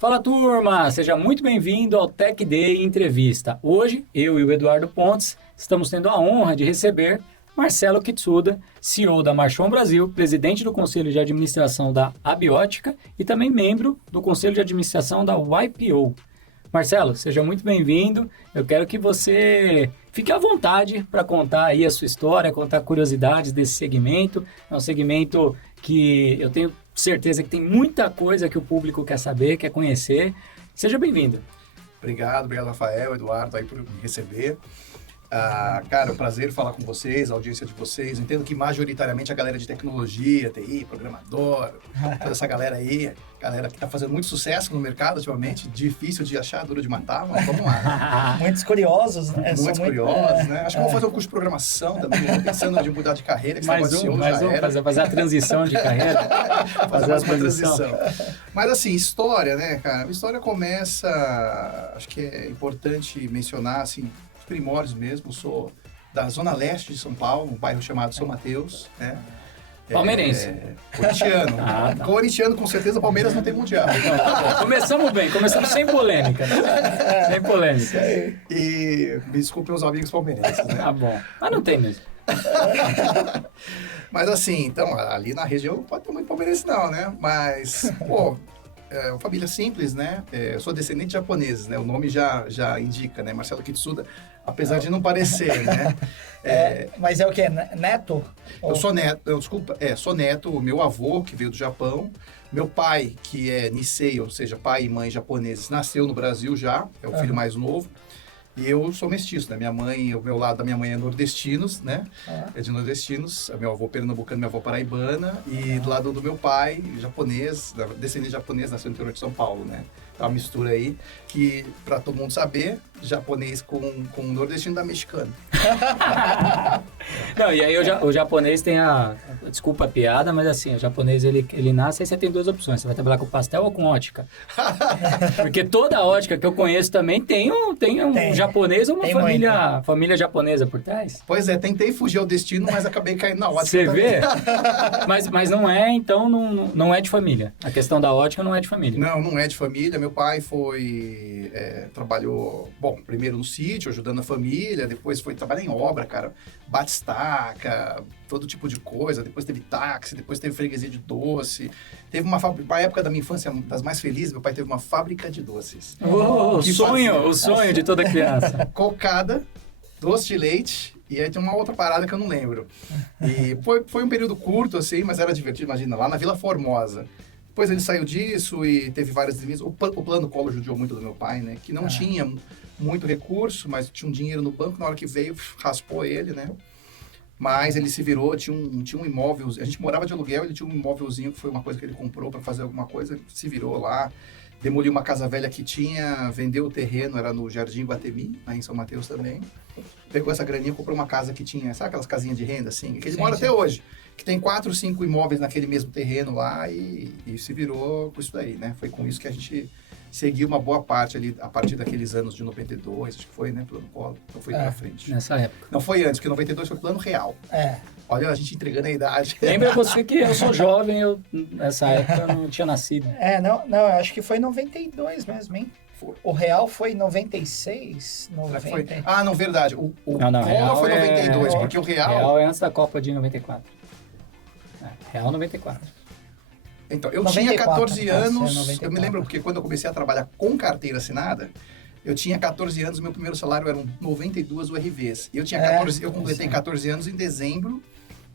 Fala turma, seja muito bem-vindo ao Tech Day Entrevista. Hoje, eu e o Eduardo Pontes estamos tendo a honra de receber Marcelo Kitsuda, CEO da Marchon Brasil, presidente do Conselho de Administração da Abiótica e também membro do Conselho de Administração da YPO. Marcelo, seja muito bem-vindo. Eu quero que você fique à vontade para contar aí a sua história, contar curiosidades desse segmento. É um segmento que eu tenho certeza que tem muita coisa que o público quer saber, quer conhecer. Seja bem-vindo. Obrigado, Rafael, Eduardo, aí por me receber. Cara, é um prazer falar com vocês, a audiência de vocês. Entendo que majoritariamente a galera de tecnologia, TI, programador, toda essa galera aí, galera que está fazendo muito sucesso no mercado ultimamente, difícil de achar, duro de matar, mas vamos lá. Muitos curiosos, né? Muitos curiosos, né? Acho que eu vou fazer um curso de programação também, né? Pensando de mudar de carreira. Que fazer a transição de carreira. fazer a transição. Mas assim, história, né, cara? A história começa, acho que é importante mencionar, assim, primórdios mesmo, sou da zona leste de São Paulo, um bairro chamado São Mateus, né? Palmeirense. Corintiano. Tá. Corintiano, com certeza, Palmeiras não tem mundial. Começamos bem, começamos sem polêmica. Sem polêmica. E me desculpem os amigos palmeirenses, né? Tá bom, mas não tem mesmo. Mas assim, então, ali na região não pode ter muito palmeirense não, né? Mas, pô, é uma família simples, né? Eu sou descendente de japoneses, né? O nome já indica, né? Marcelo Kitsuda, apesar de não parecer, né? Mas é o quê? Neto? Eu sou neto, sou neto, o meu avô, que veio do Japão, meu pai, que é Nisei, ou seja, pai e mãe japoneses, nasceu no Brasil já, é o filho mais novo. E eu sou mestiço, né? Minha mãe, o meu lado da minha mãe é nordestinos, né? É de nordestinos. Meu avô pernambucano, minha avó paraibana. E do lado do meu pai, japonês, descendente japonês, nasceu no interior de São Paulo, né? Então, uma mistura aí que, para todo mundo saber, japonês com nordestino da mexicano. Não, e aí o japonês tem desculpa a piada, mas assim, o japonês ele nasce e você tem duas opções. Você vai trabalhar com pastel ou com ótica? Porque toda ótica que eu conheço também tem um japonês ou uma família japonesa por trás. Pois é, tentei fugir ao destino, mas acabei caindo na ótica. Você vê? Mas não é, então, não é de família. A questão da ótica não é de família. Não é de família. Meu pai trabalhou, bom, primeiro no sítio, ajudando a família, depois foi trabalhar em obra, cara, bate-estaca, todo tipo de coisa, depois teve táxi, depois teve freguesia de doce, teve uma época da minha infância, das mais felizes, meu pai teve uma fábrica de doces. O sonho de toda criança. Cocada, doce de leite, e aí tem uma outra parada que eu não lembro. E foi um período curto, assim, mas era divertido, imagina, lá na Vila Formosa. Depois ele saiu disso e teve várias desvias. O plano Collor judiou muito do meu pai, né? Que não tinha muito recurso, mas tinha um dinheiro no banco. Na hora que veio, raspou ele, né? Mas ele se virou, tinha um imóvel. A gente morava de aluguel, ele tinha um imóvelzinho que foi uma coisa que ele comprou para fazer alguma coisa. Se virou lá, demoliu uma casa velha que tinha, vendeu o terreno, era no Jardim Guatemi, aí em São Mateus também. Pegou essa graninha, comprou uma casa que tinha, sabe aquelas casinhas de renda, assim? Que ele mora até hoje. Que tem 4, 5 imóveis naquele mesmo terreno lá e se virou com isso daí, né? Foi com isso que a gente seguiu uma boa parte ali, a partir daqueles anos de 92, acho que foi, né? Plano Collor, então foi pra frente. Nessa época. Não foi antes, porque 92 foi plano real. Olha, a gente entregando a idade. Lembra você que eu sou jovem, nessa época eu não tinha nascido. Não, acho que foi 92 mesmo, hein? O real foi 96, 90. Foi? Não, verdade. O real foi 92, porque o real... Real é antes da Copa de 94. Real 94. Então, eu 94, tinha 14 anos, 94. eu me lembro porque quando eu comecei a trabalhar com carteira assinada, eu tinha 14 anos, meu primeiro salário eram 92 URVs. E eu tinha 14, eu completei 14 anos em dezembro,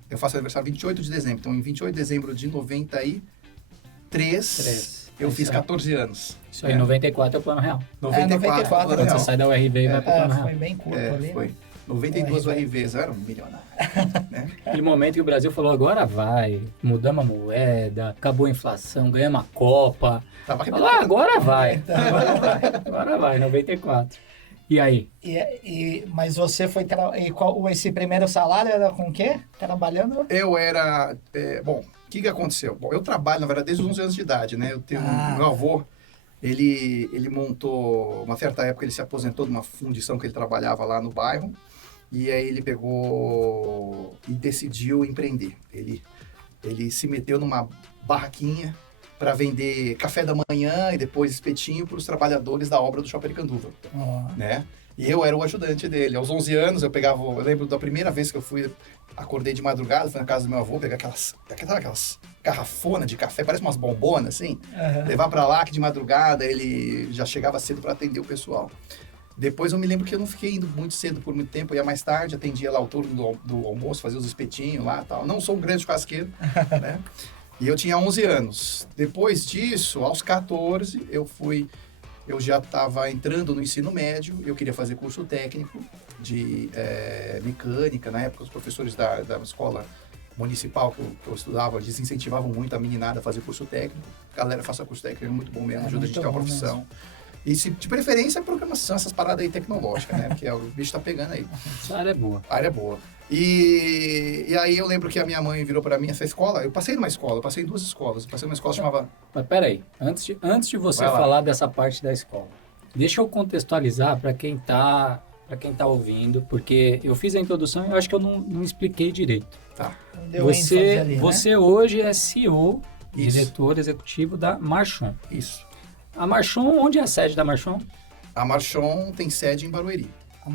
eu faço aniversário 28 de dezembro, então em 28 de dezembro de 93, eu fiz 14 anos. Isso aí, 94 é o plano real. 94 quando você sai da URV e vai pro plano real. Foi bem curto ali. Foi. 92 URVs, eu era um milionário. Né? Aquele momento que o Brasil falou, agora vai, mudamos a moeda, acabou a inflação, ganhamos a Copa. Agora vai, 94. E aí? Mas você foi... esse primeiro salário era com o quê? Trabalhando? Eu era... bom, o que aconteceu? Bom, eu trabalho, na verdade, desde os 11 anos de idade, né? Eu tenho meu avô, ele montou... Uma certa época, ele se aposentou de uma fundição que ele trabalhava lá no bairro. E aí ele pegou e decidiu empreender. Ele se meteu numa barraquinha para vender café da manhã e depois espetinho para os trabalhadores da obra do Shopping Aricanduva, né? E eu era o ajudante dele. Aos 11 anos, eu lembro da primeira vez que eu acordei de madrugada, fui na casa do meu avô, pegar aquelas garrafonas de café, parece umas bombonas, assim, levar para lá, que de madrugada ele já chegava cedo para atender o pessoal. Depois eu me lembro que eu não fiquei indo muito cedo por muito tempo, eu ia mais tarde, atendia lá o turno do almoço, fazia os espetinhos lá e tal. Não sou um grande churrasqueiro, né? E eu tinha 11 anos. Depois disso, aos 14, eu já estava entrando no ensino médio, eu queria fazer curso técnico de mecânica. Na época, os professores da escola municipal que eu estudava, eles incentivavam muito a meninada a fazer curso técnico. Galera, faça curso técnico, é muito bom mesmo, ajuda a gente a ter uma profissão. Mesmo. E de preferência, programação, essas paradas aí tecnológicas, né? Porque o bicho tá pegando aí. Essa área é boa. A área é boa. E aí eu lembro que a minha mãe virou para mim essa escola. Eu passei numa escola, eu passei em 2 escolas. Eu passei numa escola que chamava... Mas peraí, antes de você falar dessa parte da escola, deixa eu contextualizar para quem tá ouvindo, porque eu fiz a introdução e eu acho que eu não expliquei direito. Tá. Você hoje é CEO, diretor executivo da Marchon. Isso. A Marchon, onde é a sede da Marchon? A Marchon tem sede em Barueri. A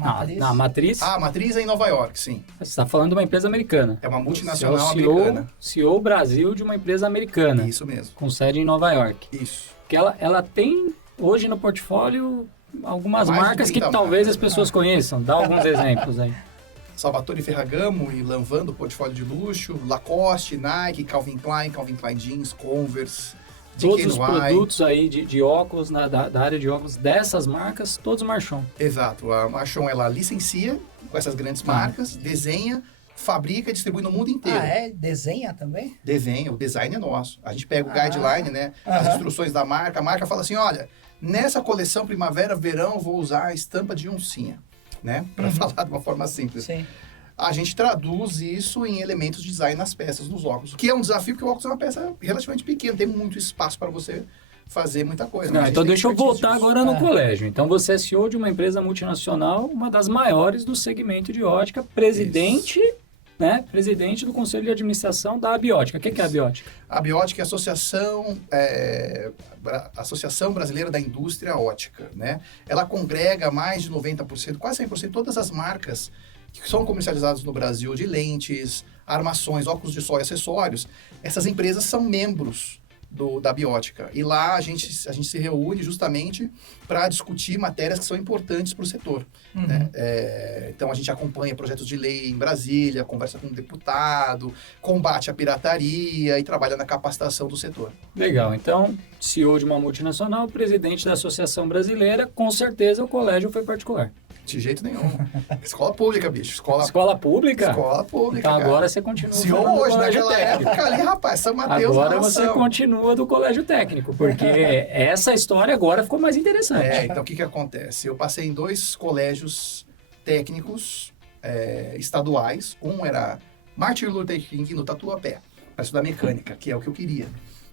matriz? A matriz é em Nova York, sim. Você está falando de uma empresa americana. É uma multinacional americana. CEO Brasil de uma empresa americana. Isso mesmo. Com sede em Nova York. Isso. Que ela tem hoje no portfólio algumas marcas que talvez as pessoas conheçam. Dá alguns exemplos aí. Salvatore Ferragamo e Lanvin do portfólio de luxo, Lacoste, Nike, Calvin Klein Jeans, Converse, todos os produtos aí de óculos, da área de óculos dessas marcas, todos Marchon. Exato. A Marchon, ela licencia com essas grandes marcas, desenha, fabrica e distribui no mundo inteiro. Desenha também? Desenha, o design é nosso. A gente pega o guideline, né? As instruções da marca. A marca fala assim, olha, nessa coleção primavera, verão, vou usar a estampa de oncinha, né? Para falar de uma forma simples. Sim. A gente traduz isso em elementos de design nas peças dos óculos, que é um desafio, porque o óculos é uma peça relativamente pequena, tem muito espaço para você fazer muita coisa. Então deixa eu voltar agora no colégio. Então você é CEO de uma empresa multinacional, uma das maiores do segmento de ótica, presidente do Conselho de Administração da Abiótica. O que é a Abiótica? A Abiótica é a Associação Brasileira da Indústria Ótica, né? Ela congrega mais de 90%, quase 100%, todas as marcas que são comercializados no Brasil de lentes, armações, óculos de sol e acessórios. Essas empresas são membros da Abiótica. E lá a gente se reúne justamente para discutir matérias que são importantes para o setor. Né? Então a gente acompanha projetos de lei em Brasília, conversa com o deputado, combate a pirataria e trabalha na capacitação do setor. Legal. Então, CEO de uma multinacional, presidente da Associação Brasileira, com certeza o colégio foi particular. De jeito nenhum. Escola pública, bicho. Escola pública? Escola pública, então agora você continua do hoje, naquela época ali, rapaz, São Mateus. Agora você continua do colégio técnico, porque essa história agora ficou mais interessante. Então o que acontece? Eu passei em 2 colégios técnicos estaduais. Um era Martin Luther King no Tatuapé, para estudar mecânica, que é o que eu queria.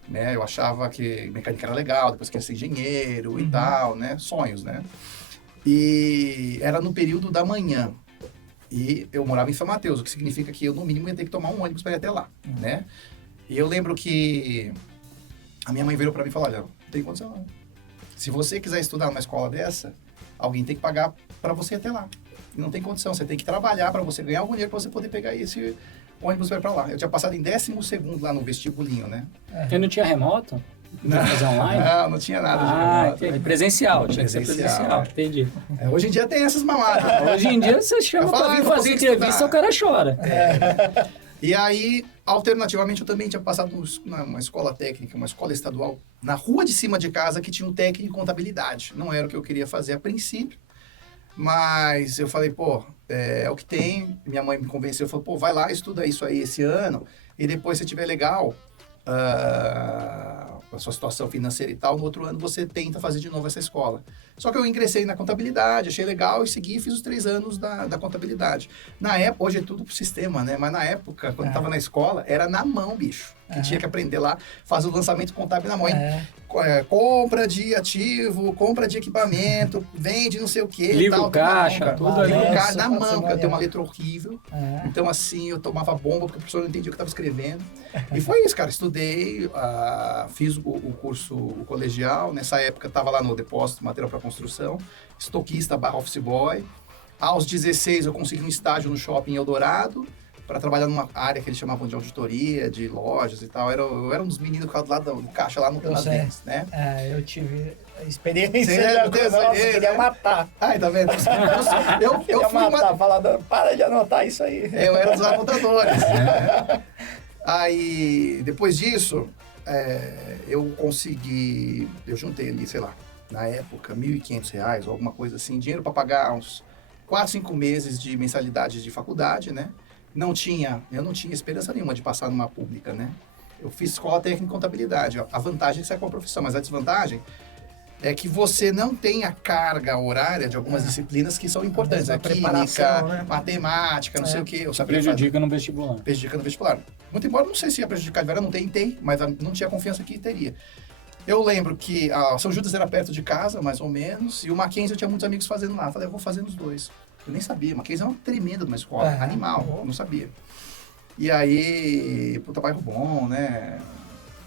Né? Eu achava que mecânica era legal, depois queria ser engenheiro e tal, né? Sonhos, né? E era no período da manhã. E eu morava em São Mateus, o que significa que eu, no mínimo, ia ter que tomar um ônibus para ir até lá, né? E eu lembro que a minha mãe virou para mim e falou, olha, não tem condição não. Se você quiser estudar numa escola dessa, alguém tem que pagar para você ir até lá. E não tem condição, você tem que trabalhar para você ganhar algum dinheiro para você poder pegar esse ônibus para ir para lá. Eu tinha passado em 12º lá no vestibulinho, né? Eu não tinha remoto? Não, fazer online? Não tinha nada. Entendi. Presencial, tinha que ser presencial. Entendi. Hoje em dia tem essas mamadas. Hoje em dia você chama para vir fazer entrevista, o cara chora. E aí, alternativamente, eu também tinha passado numa escola técnica, uma escola estadual, na rua de cima de casa, que tinha um técnico em contabilidade. Não era o que eu queria fazer a princípio, mas eu falei, é o que tem. Minha mãe me convenceu, falou, vai lá, estuda isso aí esse ano, e depois, se tiver legal, a sua situação financeira e tal, no outro ano você tenta fazer de novo essa escola. Só que eu ingressei na contabilidade, achei legal e segui e fiz os 3 anos da contabilidade. Na época, hoje é tudo pro sistema, né? Mas na época, quando eu tava na escola, era na mão, bicho. que tinha que aprender lá, fazer o lançamento contábil na mão. É. Compra de ativo, compra de equipamento, vende não sei o quê. Livro tal, caixa, tudo tudo ali. Livro caixa, Isso, na pode mão, ser porque eu tenho uma molhado. letra horrível. É. Então, assim, eu tomava bomba porque o professor não entendia o que eu estava escrevendo. E foi isso, cara. Estudei, fiz o curso o colegial. Nessa época, estava lá no depósito, material para construção. Estoquista / office boy. Aos 16, eu consegui um estágio no shopping Eldorado para trabalhar numa área que eles chamavam de auditoria, de lojas e tal. Eu era um dos meninos que ficava do lado do caixa lá no Eu nas sei. vendas, né? Eu tive a experiência. Você deve ter essa Nossa, eu experiência, queria né? matar. Ai, tá vendo? Eu Queria fui matar, falar, para de anotar isso aí. Eu era dos anotadores. né? Aí, depois disso, eu consegui... Eu juntei ali, sei lá, na época, R$1.500 ou alguma coisa assim, dinheiro para pagar uns 4, 5 meses de mensalidade de faculdade, né? Eu não tinha esperança nenhuma de passar numa pública, né? Eu fiz escola técnica em contabilidade. A vantagem é que você é com a profissão, mas a desvantagem é que você não tem a carga horária de algumas disciplinas que são importantes. A A química, preparação, né? matemática, não sei o quê. Eu sabia Prejudica no vestibular. prejudica no vestibular. Muito embora não sei se ia prejudicar de verdade, eu não tentei, mas não tinha confiança que teria. Eu lembro que São Judas era perto de casa, mais ou menos, e o Mackenzie eu tinha muitos amigos fazendo lá. Eu falei, eu vou fazer nos dois. Eu nem sabia. Mackenzie é uma tremenda de uma escola, animal, eu não sabia. E aí, puta, bairro bom, né?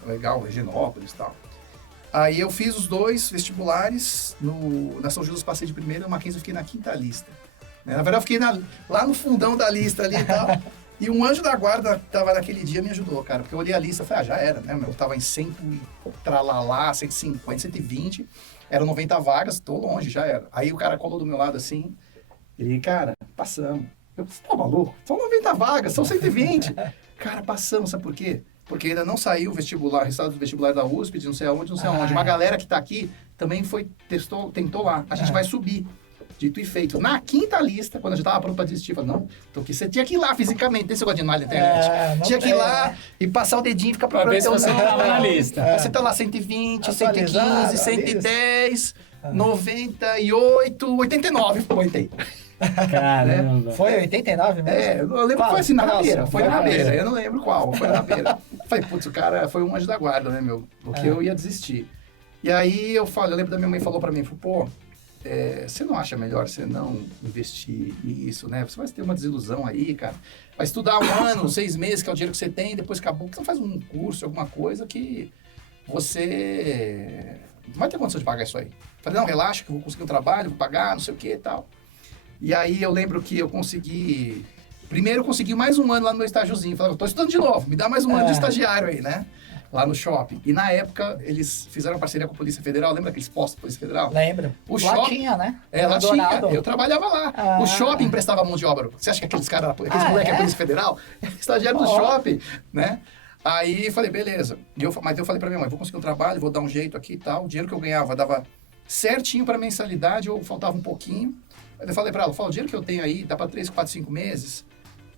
Legal, Reginópolis e tal. Aí eu fiz os dois vestibulares, na São Judas passei de primeira, no Mackenzie eu fiquei na 5ª lista. Na verdade eu fiquei lá no fundão da lista ali e tal. E um anjo da guarda que tava naquele dia me ajudou, cara. Porque eu olhei a lista e falei, já era, né? Eu tava em 100 e tralalá, 150, 120. Eram 90 vagas, tô longe, já era. Aí o cara colou do meu lado assim. Ele, cara, passamos. Eu, você tá maluco? São 90 vagas, são 120. Cara, passamos, sabe por quê? Porque ainda não saiu o vestibular, o resultado do vestibular da USP, de não sei aonde, não sei aonde. Uma galera que tá aqui também tentou lá. A gente vai subir. Dito e feito. Na 5ª lista, quando a gente tava pronto pra desistir, eu falei, não, então você tinha que ir lá fisicamente, tem esse negócio de imagem na internet. Tinha que ir lá e passar o dedinho e ficar Pra ver se você teu tava nome. na lista. Você tá lá 120, Atualizado, 115, 110, 98, 89, aguentei. Caramba. Foi 89 mesmo? Eu lembro que foi assim, na Próximo, rabeira. Foi na próximo. rabeira, eu não lembro qual, foi na rabeira. Falei, putz, o cara foi um anjo da guarda, né, meu? Porque eu ia desistir. E aí eu lembro da minha mãe falou pra mim, pô, você não acha melhor você não investir nisso, né? Você vai ter uma desilusão aí, cara. Vai estudar 1 ano, 6 meses, que é o dinheiro que você tem, depois acabou. Por que você não faz um curso, alguma coisa que você não vai ter condição de pagar isso aí? Falei, não, relaxa que eu vou conseguir um trabalho, vou pagar, não sei o que e tal. E aí eu lembro que eu consegui... Primeiro eu consegui mais 1 ano lá no meu estágiozinho. Falei, eu tô estudando de novo, me dá mais 1 ano de estagiário aí, né? Lá no shopping. E na época, eles fizeram uma parceria com a Polícia Federal. Lembra aqueles postos da Polícia Federal? Lembro. O Lá shopping- tinha, né? Lá tinha. Dourado. Eu trabalhava lá. Ah. O shopping emprestava mão de obra. Você acha que aqueles caras, aqueles moleques é Polícia Federal? Estagiário do shopping, né? Aí falei, beleza. Mas eu falei pra minha mãe, vou conseguir um trabalho, vou dar um jeito aqui e tal. O dinheiro que eu ganhava dava certinho pra mensalidade ou faltava um pouquinho. Aí eu falei pra ela, o dinheiro que eu tenho aí dá pra 3, 4, 5 meses.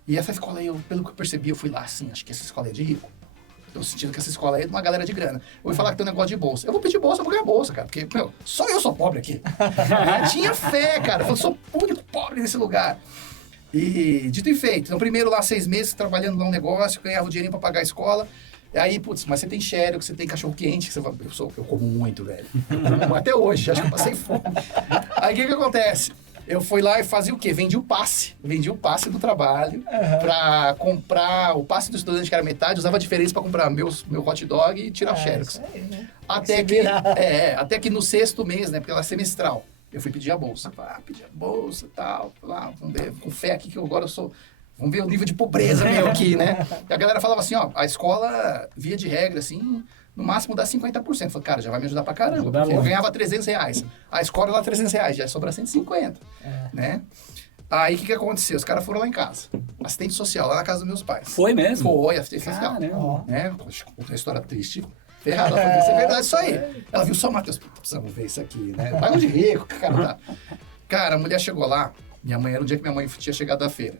E essa escola aí, pelo que eu percebi, eu fui lá assim, acho que essa escola é de rico. Tô sentindo que essa escola aí é de uma galera de grana. Eu vou falar que tem um negócio de bolsa. Eu vou pedir bolsa, eu vou ganhar bolsa, cara. Porque, meu, só eu sou pobre aqui. Eu tinha fé, cara. Eu sou o único pobre nesse lugar. E dito e feito. Então, primeiro lá 6 meses trabalhando lá um negócio, ganhava o dinheirinho pra pagar a escola. E aí, putz, mas você tem xérico, você tem cachorro quente, que você fala, eu como muito, velho. Eu como até hoje, acho que eu passei fome. Aí o que acontece? Eu fui lá e fazia o quê? Vendi o passe do trabalho pra comprar o passe do estudante, que era metade, usava a diferença pra comprar meu hot dog e tirar xerox. Isso aí, né? Até que no 6º mês, né, porque ela é semestral, eu fui pedir a bolsa. Pedi a bolsa e tal, lá, vamos ver, com fé aqui que agora eu sou... Vamos ver o nível de pobreza meu aqui, né? E a galera falava assim, ó, a escola, via de regra, assim, no máximo dá 50%. Eu falei, cara, já vai me ajudar pra caramba. Porque eu ganhava R$300. A escola dá R$300, já sobra 150, né? Aí, o que aconteceu? Os caras foram lá em casa. Assistente social, lá na casa dos meus pais. Foi mesmo? Foi, assistente social. Caramba. Né? Uma história triste. Ferrado. Ela falou, isso é verdade, isso aí. Ela viu só, Matheus, precisamos ver isso aqui, né? Bairro de rico, que cara tá. Cara, a mulher chegou lá, era um dia que minha mãe tinha chegado da feira.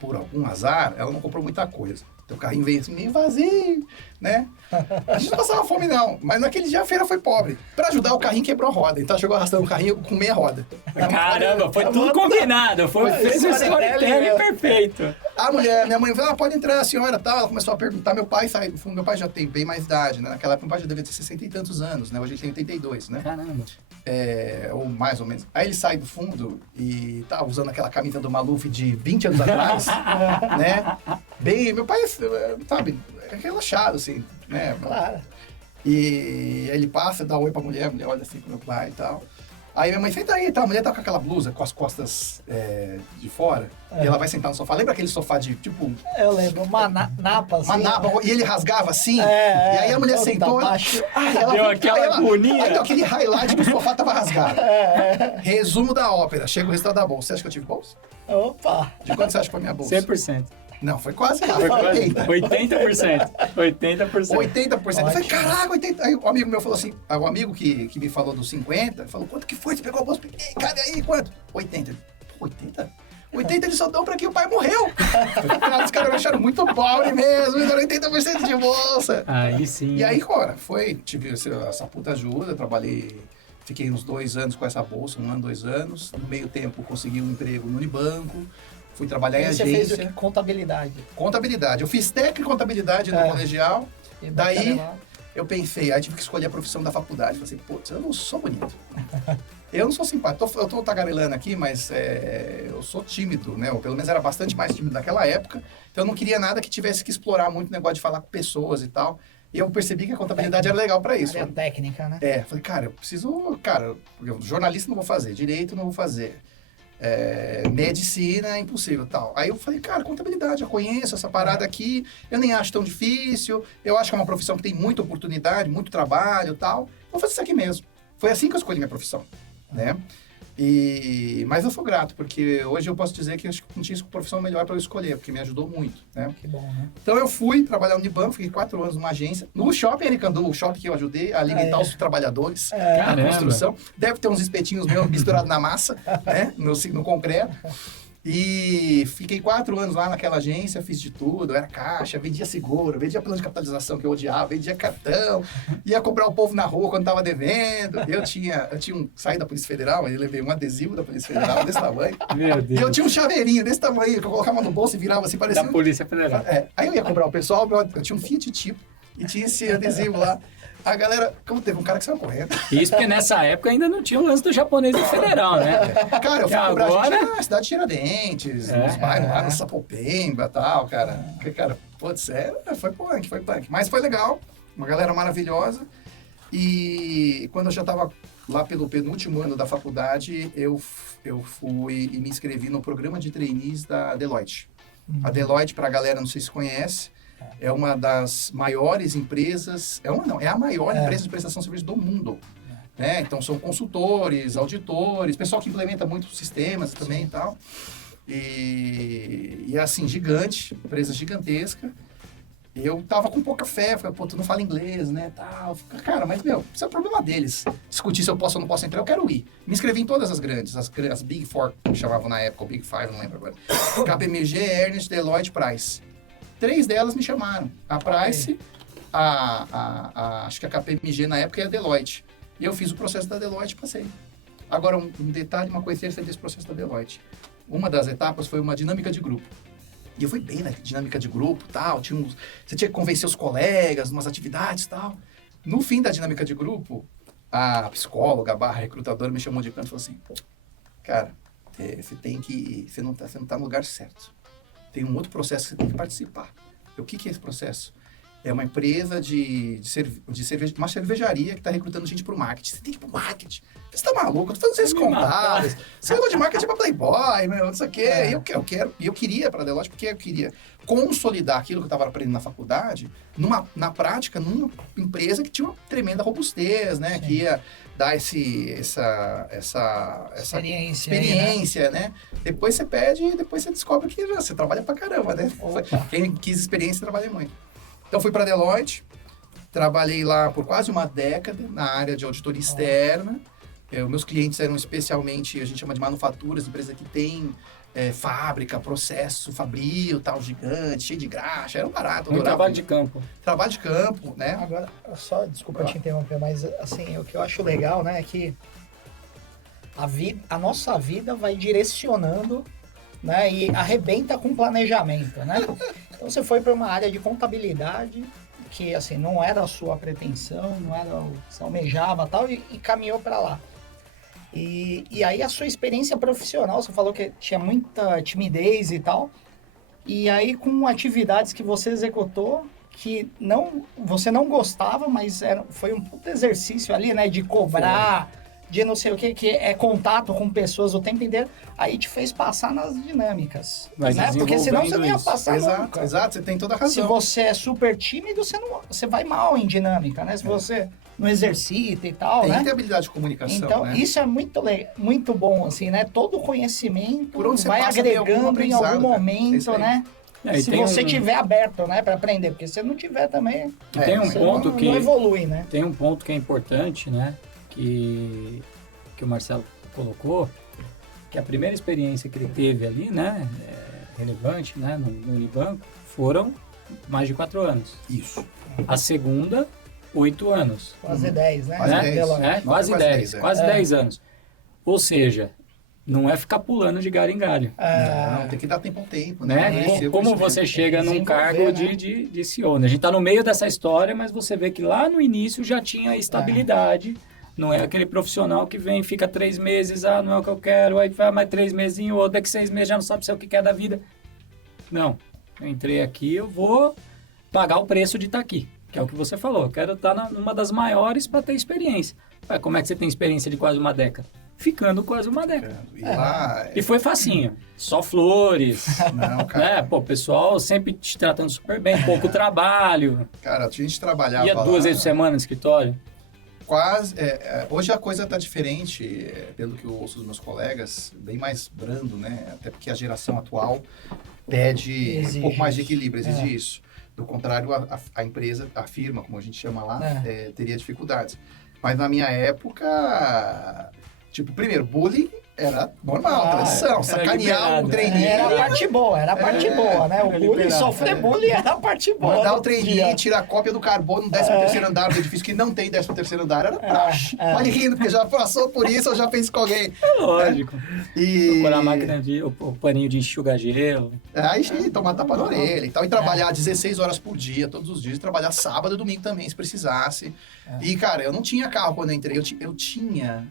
Por algum azar, ela não comprou muita coisa. Então o carrinho veio assim, meio vazio, né? A gente não passava fome, não. Mas naquele dia a feira foi pobre. Pra ajudar, o carrinho quebrou a roda. Então ela chegou arrastando o carrinho com meia roda. Caramba, foi tudo combinado. Fez o storytelling perfeito. A mulher, minha mãe falou, pode entrar, a senhora, tal. Ela começou a perguntar, meu pai sai, meu pai já tem bem mais idade, né? Naquela época, meu pai já devia ter 60 e tantos anos, né? Hoje ele tem 82, né? Caramba. Ou mais ou menos. Aí ele sai do fundo e tá usando aquela camisa do Maluf de 20 anos atrás, né? Bem, meu pai, sabe, é relaxado, assim, né? Claro. E ele passa, dá um oi pra mulher, a mulher olha assim pro meu pai e tal. Aí minha mãe, senta aí, tá? A mulher tá com aquela blusa com as costas de fora, e ela vai sentar no sofá. Lembra aquele sofá de, tipo... Eu lembro, uma napa, assim. Uma napa, e ele rasgava assim, e aí a mulher todo sentou... baixo. Deu aquela agonia. Aí deu aquele highlight que o sofá tava rasgado. Resumo da ópera, chega o resultado da bolsa. Você acha que eu tive bolsa? Opa! De quanto você acha que foi minha bolsa? 100%. Não, foi quase lá, Foi foi quase 80%. 80%. 80%. 80%. Eu falei, caraca, 80%. Aí o amigo meu falou assim, o amigo que me falou dos 50, falou, quanto que foi? Você pegou a bolsa? Peguei, cadê aí? Quanto? 80. 80? 80 eles só dão pra que o pai morreu. Os caras me acharam muito pobre mesmo, me deram 80% de bolsa. Aí sim. E aí, cara, tive essa puta ajuda, trabalhei, fiquei uns 2 anos com essa bolsa, 1 ano, 2 anos. No meio tempo, consegui um emprego no Unibanco. Fui trabalhar em Você agência. fez o quê? Contabilidade. Contabilidade. Eu fiz técnico em contabilidade no colegial. E Daí, bacharelado. eu pensei, aí tive que escolher a profissão da faculdade. Falei assim, putz, eu não sou bonito. Eu não sou simpático. Eu tô tagarelando aqui, mas eu sou tímido, né? Ou pelo menos era bastante mais tímido naquela época. Então, eu não queria nada que tivesse que explorar muito o negócio de falar com pessoas e tal. E eu percebi que a contabilidade era legal pra isso. Área técnica, né? Falei, cara, eu preciso... Cara, jornalista não vou fazer, direito não vou fazer. Medicina é impossível, tal. Aí eu falei, cara, contabilidade, eu conheço essa parada aqui, eu nem acho tão difícil, eu acho que é uma profissão que tem muita oportunidade, muito trabalho, tal. Vou fazer isso aqui mesmo. Foi assim que eu escolhi minha profissão, né? Mas eu sou grato, porque hoje eu posso dizer que acho que não tinha profissão melhor para eu escolher, porque me ajudou muito, né? Que bom, né? Então eu fui trabalhar no Unibanco, fiquei 4 anos numa agência, no shopping Aricandu, o shopping que eu ajudei a alimentar os trabalhadores na Caramba. construção. Deve ter uns espetinhos meus misturados na massa, né? No concreto. E fiquei 4 anos lá naquela agência, fiz de tudo, era caixa, vendia seguro, vendia plano de capitalização que eu odiava, vendia cartão, ia cobrar o povo na rua quando tava devendo. Eu tinha saí da Polícia Federal, aí levei um adesivo da Polícia Federal desse tamanho. Meu E Deus. eu tinha um chaveirinho desse tamanho, que eu colocava no bolso e virava assim, parecia... Da Polícia Federal. Aí eu ia cobrar o pessoal, eu tinha um Fiat Tipo, e tinha esse adesivo lá. A galera, como teve um cara que saiu correndo. Isso porque nessa época ainda não tinha o lance do japonês do federal, né? Cara, eu fui E cobrar agora? a gente na cidade de Tiradentes, nos bairros lá, no Sapopemba e tal, cara. Porque, cara, putz, foi punk. Mas foi legal, uma galera maravilhosa. E quando eu já tava lá pelo penúltimo ano da faculdade, eu fui e me inscrevi no programa de trainees da Deloitte. A Deloitte, pra galera, não sei se conhece, é uma das maiores empresas, é a maior empresa de prestação de serviço do mundo. Né? Então, são consultores, auditores, pessoal que implementa muitos sistemas também e tal. E é assim, gigante, empresa gigantesca. Eu tava com pouca fé, falei, pô, tu não fala inglês, né, tal. Cara, mas, isso é o problema deles. Discutir se eu posso ou não posso entrar, eu quero ir. Me inscrevi em todas as grandes, as Big Four, que chamavam na época, ou Big Five, não lembro agora. KPMG, Ernst, Deloitte, Price. 3 delas me chamaram. A Price, acho que a KPMG na época e a Deloitte. E eu fiz o processo da Deloitte e passei. Agora, um detalhe, uma coisa interessante desse processo da Deloitte. Uma das etapas foi uma dinâmica de grupo. E eu fui bem na dinâmica de grupo, tal. Você tinha que convencer os colegas, umas atividades, tal. No fim da dinâmica de grupo, a psicóloga, recrutadora me chamou de canto e falou assim, cara, você não tá no lugar certo. Tem um outro processo que você tem que participar. O que é esse processo? É uma empresa uma cervejaria que está recrutando gente para o marketing. Você tem que ir para o marketing. Você tá maluco? Eu tô falando vocês contados. Você negócio de marketing para Playboy, não sei o quê. Eu queria para a Deloitte porque eu queria consolidar aquilo que eu estava aprendendo na faculdade na prática, numa empresa que tinha uma tremenda robustez, né? Sim. Que ia dar essa experiência, né? Depois você pede e depois você descobre que você trabalha pra caramba, né? Quem quis experiência trabalha muito. Então fui para Deloitte, trabalhei lá por quase uma década na área de auditoria externa. Meus clientes eram especialmente, a gente chama de manufaturas, empresa que tem fábrica, processo, fabril, tal, gigante, cheio de graxa, era um barato. Um trabalho de campo. Trabalho de campo, né? Agora, desculpa te interromper, mas assim, o que eu acho legal, né, é que a nossa vida vai direcionando né? E arrebenta com planejamento, né? Então você foi para uma área de contabilidade que, assim, não era a sua pretensão, não era o que você almejava tal, e caminhou para lá. E aí a sua experiência profissional, você falou que tinha muita timidez e tal, e aí com atividades que você executou que você não gostava, mas foi um puto exercício ali, né, de cobrar, de não sei o que é contato com pessoas o tempo inteiro, aí te fez passar nas dinâmicas, Vai né? Porque senão você não ia isso. passar nunca. Exato, você tem toda a Se razão. você é super tímido, você vai mal em dinâmica, né? Se você não exercita e tal, Tem né? que ter habilidade de comunicação, Então, né? isso é muito bom, assim, né? Todo conhecimento Por onde você vai passa, tem algum agregando em algum aprendizado, cara. É momento, isso aí. né? É, e Se tem você tiver aberto, né, para aprender, porque se não tiver também, E tem um você ponto não, que... não evolui, né? Tem um ponto que é importante, né? Que o Marcelo colocou, que a primeira experiência que ele teve ali, né? Relevante, né? No Unibanco, foram mais de 4 anos. Isso. A segunda, 8 anos. Quase 10, né? Quase né? 10. Pelo- É, quase 10. Quase É. 10 anos. Ou seja, não é ficar pulando de galho em galho. Não, tem que dar tempo ao tempo, Né? né? Crescer o Como conhecimento. você chega num desenvolver, cargo né? de CEO. Né? A gente está no meio dessa história, mas você vê que lá no início já tinha estabilidade. Não é aquele profissional que vem, fica 3 meses, não é o que eu quero, aí vai mais 3 meses, ou daqui 6 meses já não sabe se é o que quer da vida. Não, eu entrei aqui, eu vou pagar o preço de estar aqui, que é o que você falou. Eu quero estar numa das maiores para ter experiência. Ué, como é que você tem experiência de quase uma década? Ficando quase uma década. E lá... E foi facinho, só flores, Não, cara. né? Pô, o pessoal sempre te tratando super bem, pouco trabalho. Cara, a gente trabalhava Ia 2 lá, vezes por semana no escritório. quase... hoje a coisa tá diferente, pelo que eu ouço dos meus colegas, bem mais brando, né? Até porque a geração atual pede Exige um pouco mais de isso. equilíbrio, exige isso. Do contrário, a empresa, a firma, como a gente chama lá, teria dificuldades. Mas na minha época, tipo, primeiro, bullying era normal, tradição, sacanear liberado. o treininho. Era a parte boa, né? era O bullying, liberado. sofrer bullying era a parte boa. Mandar o do treininho, dia. tirar cópia do carbono no 13º andar do edifício que não tem 13º andar, era praxe. Pode rindo, porque já passou por isso, eu já penso com alguém. Lógico. E Procurar a máquina o paninho de enxugar gelo. aí tomar tapa na orelha e tal. E trabalhar 16 horas por dia, todos os dias. Trabalhar sábado e domingo também, se precisasse. E, cara, eu não tinha carro quando eu entrei. Eu tinha...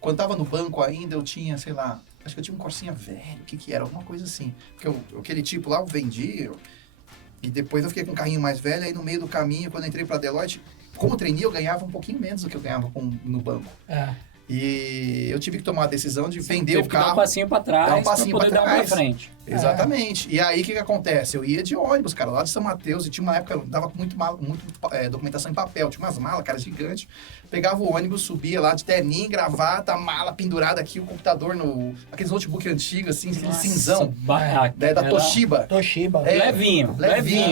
Quando tava no banco ainda, eu tinha, sei lá... Acho que eu tinha um Corsinha velho. O que era? Alguma coisa assim. Porque aquele tipo lá eu vendi... E depois eu fiquei com um carrinho mais velho. Aí no meio do caminho, quando eu entrei pra Deloitte... Como trainee, eu ganhava um pouquinho menos do que eu ganhava no banco. E eu tive que tomar a decisão de vender Teve o que dar carro. um passinho pra trás Dar um passinho pra poder pra dar um pra trás. frente. Exatamente. E aí, o que acontece? Eu ia de ônibus, cara, lá de São Mateus, e tinha uma época, eu dava muito documentação em papel, tinha umas malas, cara, gigantes. Pegava o ônibus, subia lá de terninho, gravata, mala pendurada aqui, o computador aqueles notebook antigos, assim, aquele cinzão, Nossa, da Toshiba. Toshiba. Levinho.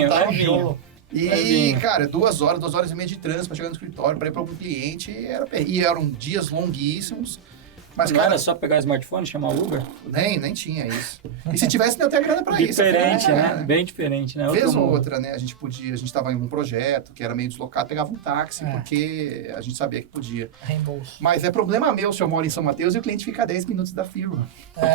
tal. E, Levinho. cara, 2 horas e meia de trânsito pra chegar no escritório, pra ir pra algum cliente, e eram dias longuíssimos. Mas, Não cara, era só pegar o smartphone e chamar o Uber? nem tinha isso. E se tivesse, não ia ter grana pra isso. Diferente, né? né? Bem diferente, né? Vez Outro ou mundo. outra, né? A gente tava em um projeto que era meio deslocado, pegava um táxi, porque a gente sabia que podia. Reembolso. Mas é problema meu se eu moro em São Mateus e o cliente fica a 10 minutos da firma.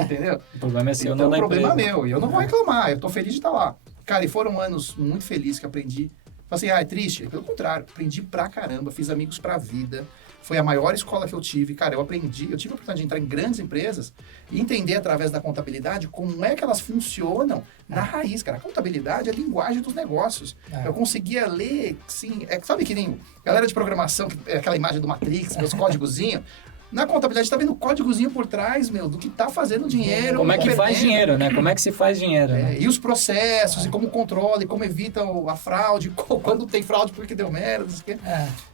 Entendeu? O problema é seu, Então não o da problema é empresa. meu. E eu não vou reclamar, eu tô feliz de estar lá. Cara, e foram anos muito felizes que aprendi. Falei assim, é triste? Pelo contrário, aprendi pra caramba, fiz amigos pra vida. Foi a maior escola que eu tive. Cara, eu tive a oportunidade de entrar em grandes empresas e entender através da contabilidade como é que elas funcionam na raiz, cara. A contabilidade é a linguagem dos negócios. Eu conseguia ler, sim, sabe que nem galera de programação, aquela imagem do Matrix, meus códigozinhos. Na contabilidade, tá vendo o códigozinho por trás, do que tá fazendo dinheiro. Como é que faz perdendo. dinheiro, né? Como é que se faz dinheiro, né? E os processos, e como controla, e como evita a fraude, quando tem fraude, porque deu merda, não sei o quê.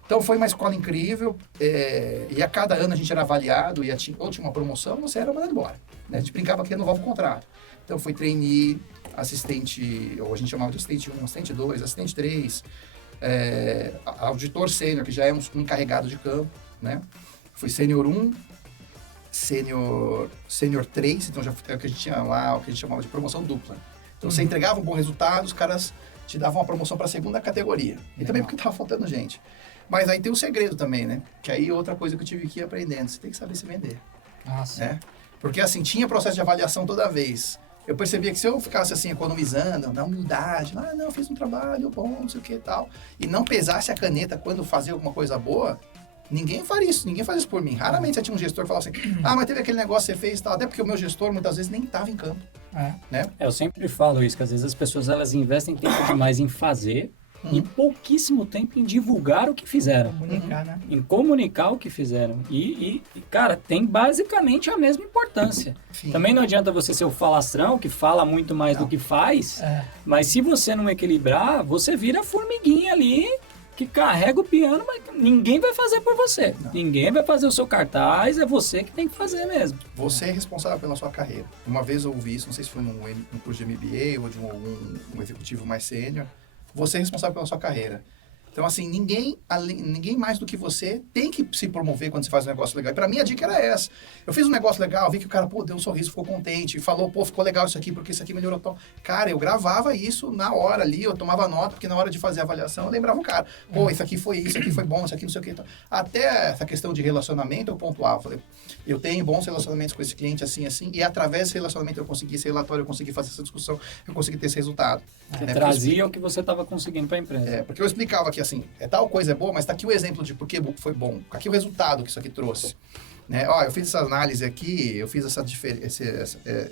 Então foi uma escola incrível, e a cada ano a gente era avaliado, ou tinha uma promoção, ou você era mandado embora. Né? A gente brincava que renovava o contrato. Então foi trainee, assistente, ou a gente chamava de assistente 1, assistente 2, assistente 3, auditor sênior, que já é um encarregado de campo, né? Fui sênior 1, sênior 3, então já foi o que a gente tinha lá, o que a gente chamava de promoção dupla. Então você entregava um bom resultado, os caras te davam uma promoção para a segunda categoria. E também porque estava faltando gente. Mas aí tem um segredo também, né? Que aí outra coisa que eu tive que ir aprendendo, você tem que saber se vender. Nossa. Né? Porque assim, tinha processo de avaliação toda vez. eu percebia que se eu ficasse assim, economizando, na humildade, não, eu fiz um trabalho bom, não sei o que e tal, e não pesasse a caneta quando fazia alguma coisa boa, ninguém faria isso, ninguém faz isso por mim. Raramente você tinha um gestor que falava assim, mas teve aquele negócio que você fez e tal, até porque o meu gestor muitas vezes nem estava em campo, né? Eu sempre falo isso, que às vezes as pessoas elas investem tempo demais em fazer e pouquíssimo tempo em divulgar o que fizeram. Comunicar, né? Em comunicar o que fizeram. E, cara, tem basicamente a mesma importância. Sim. Também não adianta você ser o falastrão, que fala muito mais do que faz, mas se você não equilibrar, você vira formiguinha ali, que carrega o piano, mas ninguém vai fazer por você. Não. Ninguém vai fazer o seu cartaz, é você que tem que fazer mesmo. Você é responsável pela sua carreira. Uma vez eu ouvi isso, não sei se foi num curso de MBA ou de um executivo mais sênior, você é responsável pela sua carreira. Então, assim, ninguém mais do que você tem que se promover quando você faz um negócio legal. E pra mim, a dica era essa. Eu fiz um negócio legal, vi que o cara, deu um sorriso, ficou contente, falou, ficou legal isso aqui, porque isso aqui melhorou tão... Cara, eu gravava isso na hora ali, eu tomava nota, porque na hora de fazer a avaliação, eu lembrava o cara. Isso aqui foi bom, isso aqui não sei o que. Até essa questão de relacionamento, eu pontuava. Falei, eu tenho bons relacionamentos com esse cliente, assim, e através desse relacionamento eu consegui esse relatório, eu consegui fazer essa discussão, eu consegui ter esse resultado. Você trazia o que você estava conseguindo para a empresa. Porque eu explicava que, assim, tal coisa é boa, mas tá aqui o exemplo de por que foi bom. Aqui o resultado que isso aqui trouxe. Né? Eu fiz essa análise aqui, eu fiz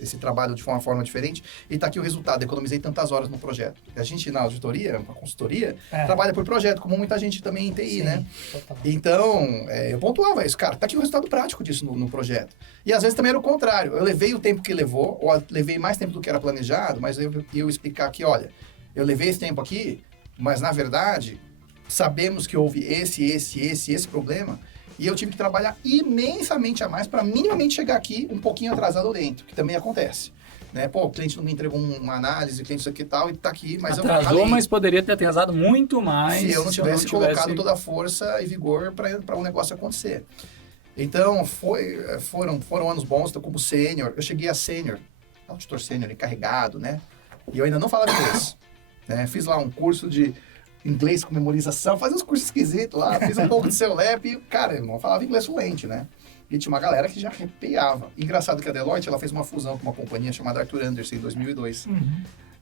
esse trabalho de uma forma diferente e tá aqui o resultado. Economizei tantas horas no projeto. A gente, na auditoria, na consultoria, trabalha por projeto, como muita gente também em TI, Sim, né? Total. Então, eu pontuava isso. Cara, tá aqui o resultado prático disso no projeto. E às vezes também era o contrário. Eu levei o tempo que levou, ou levei mais tempo do que era planejado, mas eu explicar aqui, olha, eu levei esse tempo aqui, mas na verdade... sabemos que houve esse problema e eu tive que trabalhar imensamente a mais para minimamente chegar aqui um pouquinho atrasado ou dentro, que também acontece. Né? O cliente não me entregou uma análise, o cliente isso aqui e tal, e tá aqui, mas atrasou, mas poderia ter atrasado muito mais se eu não tivesse colocado toda a força e vigor para um negócio acontecer. Então, foram anos bons, estou como sênior, eu cheguei a sênior, auditor sênior, encarregado, né? E eu ainda não falava inglês. Né? Fiz lá um curso de inglês com memorização, fazia uns cursos esquisitos lá, fiz um pouco de CEULEP e, cara, eu não falava inglês fluente, né? E tinha uma galera que já arrepiava. Engraçado que a Deloitte, ela fez uma fusão com uma companhia chamada Arthur Andersen em 2002.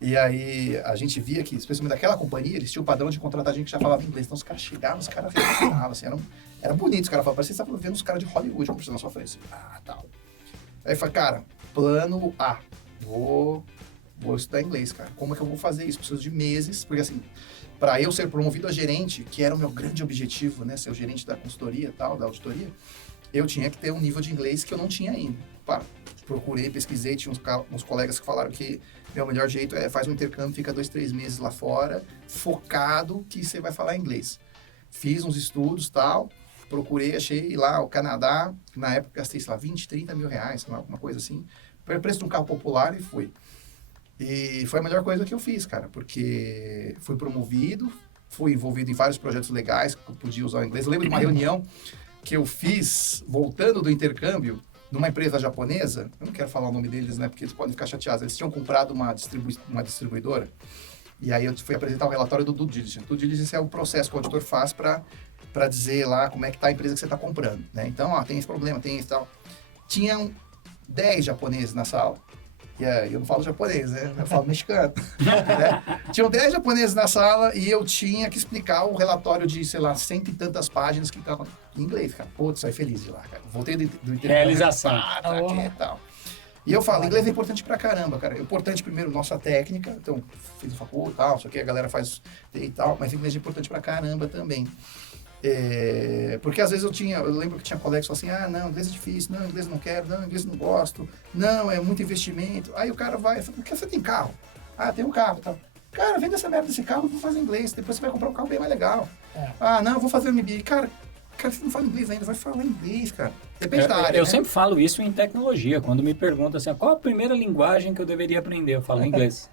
E aí, a gente via que, especialmente daquela companhia, eles tinham o padrão de contratar gente que já falava inglês. Então, os caras chegavam, os caras falavam, assim, era bonito. Os caras falavam, parecia que você estava vendo os caras de Hollywood conversando na sua frente. Tal. Aí eu falei, cara, plano A, vou estudar inglês, cara. Como é que eu vou fazer isso? Preciso de meses, porque assim... para eu ser promovido a gerente, que era o meu grande objetivo, né, ser o gerente da consultoria, tal, da auditoria, eu tinha que ter um nível de inglês que eu não tinha ainda. Procurei, pesquisei, tinha uns colegas que falaram que o melhor jeito é faz um intercâmbio, fica 2-3 meses lá fora, focado que você vai falar inglês. Fiz uns estudos, tal, procurei, achei lá o Canadá, na época gastei, sei lá, 20, 30 mil reais, uma coisa assim, preço de um carro popular e fui. E foi a melhor coisa que eu fiz, cara, porque fui promovido, fui envolvido em vários projetos legais que eu podia usar o inglês. Eu lembro de uma reunião que eu fiz, voltando do intercâmbio, numa empresa japonesa, eu não quero falar o nome deles, né, porque eles podem ficar chateados, eles tinham comprado uma distribuidora, e aí eu fui apresentar o relatório do due diligence. Due diligence é o processo que o auditor faz para dizer lá como é que está a empresa que você está comprando, né? Então, tem esse problema, tem esse tal. Tinham 10 japoneses na sala. E eu não falo japonês, né? Eu falo mexicano. Né? Tinham 10 japoneses na sala e eu tinha que explicar o relatório de, sei lá, 100 e tantas páginas que estavam em inglês, cara. Putz, saí feliz de lá, cara. Voltei do intercâmbio. Realização. Tá aqui e tal. E eu falo, inglês é importante pra caramba, cara. É importante, primeiro, nossa técnica. Então, fiz a faculdade e tal, só que a galera faz e tal. Mas inglês é importante pra caramba também. Porque às vezes eu lembro que tinha colegas que falavam assim, não, inglês é difícil, não, inglês não quero, não, inglês não gosto, não, é muito investimento. Aí o cara vai, fala, por que você tem carro? Tem um carro, tal. Cara, vende essa merda desse carro, vou fazer inglês, depois você vai comprar um carro bem mais legal. Não, eu vou fazer MBA. Cara, você não fala inglês ainda, vai falar inglês, cara. Depende da área, Eu né? sempre falo isso em tecnologia, quando me perguntam assim, qual a primeira linguagem que eu deveria aprender? Eu falo inglês.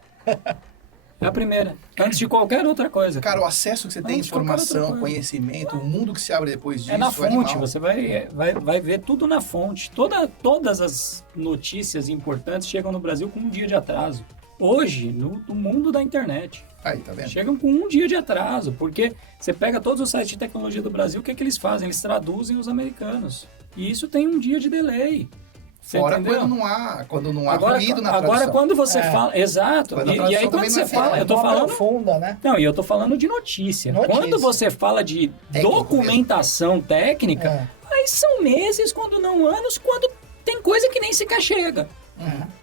É a primeira, antes de qualquer outra coisa. Cara, o acesso que você tem, informação, conhecimento, o mundo que se abre depois disso. É na fonte, animal. você vai ver tudo na fonte. Todas as notícias importantes chegam no Brasil com um dia de atraso. Hoje, no mundo da internet. Aí, tá vendo? Chegam com um dia de atraso, porque você pega todos os sites de tecnologia do Brasil, o que é que eles fazem? Eles traduzem os americanos. E isso tem um dia de delay. Você Fora entendeu? quando não há ruído na tradução. Agora, quando você fala... Exato. Quando a E tradução aí, quando também não você é fala... fiel. Eu tô falando... Profunda, né? Não, e eu tô falando de notícia. Notícia. Quando você fala de Técnico documentação técnica, aí são meses, quando não anos, quando tem coisa que nem sequer chega.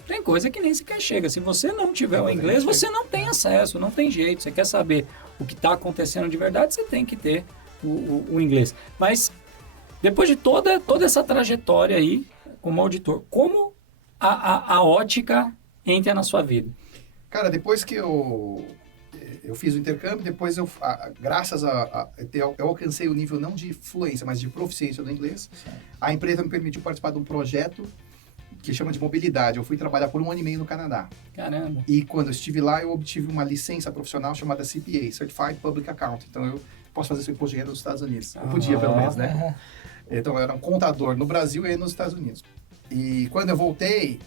Tem coisa que nem sequer chega. Se você não tiver o inglês, você não tem acesso, não tem jeito. Você quer saber o que está acontecendo de verdade, você tem que ter o inglês. Mas, depois de toda essa trajetória aí, como auditor, como a ótica entra na sua vida? Cara, depois que eu fiz o intercâmbio, depois graças eu alcancei o nível não de fluência, mas de proficiência do inglês. A empresa me permitiu participar de um projeto que chama de mobilidade. Eu fui trabalhar por 1 ano e meio no Canadá. Caramba. E quando eu estive lá, eu obtive uma licença profissional chamada CPA, Certified Public Accountant. Então, eu posso fazer seu imposto de renda nos Estados Unidos. Eu podia, pelo menos, né? Então, eu era um contador no Brasil e nos Estados Unidos. E quando eu voltei,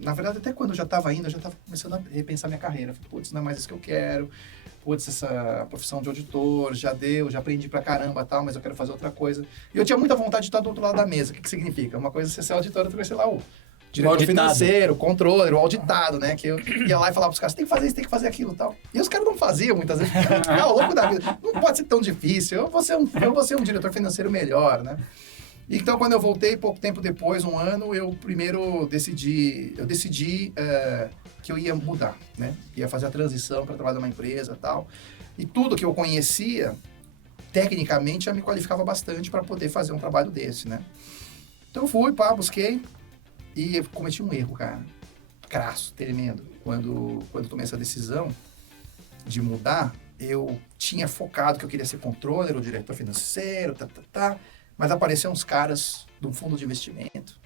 na verdade, até quando eu já estava indo, eu já estava começando a repensar minha carreira. Falei, putz, não é mais isso que eu quero. Putz, essa profissão de auditor, já aprendi pra caramba, tal, mas eu quero fazer outra coisa. E eu tinha muita vontade de estar do outro lado da mesa. O que significa? Uma coisa é você ser auditor, outra coisa é, sei lá, o diretor financeiro, o controller, o auditado, né? Que eu ia lá e falava pros caras, tem que fazer isso, tem que fazer aquilo, tal. E os caras não faziam, muitas vezes. Ficavam louco da vida. Não pode ser tão difícil. Eu vou ser um diretor financeiro melhor, né? Então, quando eu voltei, pouco tempo depois, 1 ano, eu decidi que eu ia mudar, né? Ia fazer a transição para trabalhar numa empresa e tal. E tudo que eu conhecia, tecnicamente, já me qualificava bastante para poder fazer um trabalho desse, né? Então, fui, busquei e cometi um erro, cara. Crasso, tremendo. Quando tomei essa decisão de mudar, eu tinha focado que eu queria ser controller ou diretor financeiro, mas apareceram uns caras de um fundo de investimento,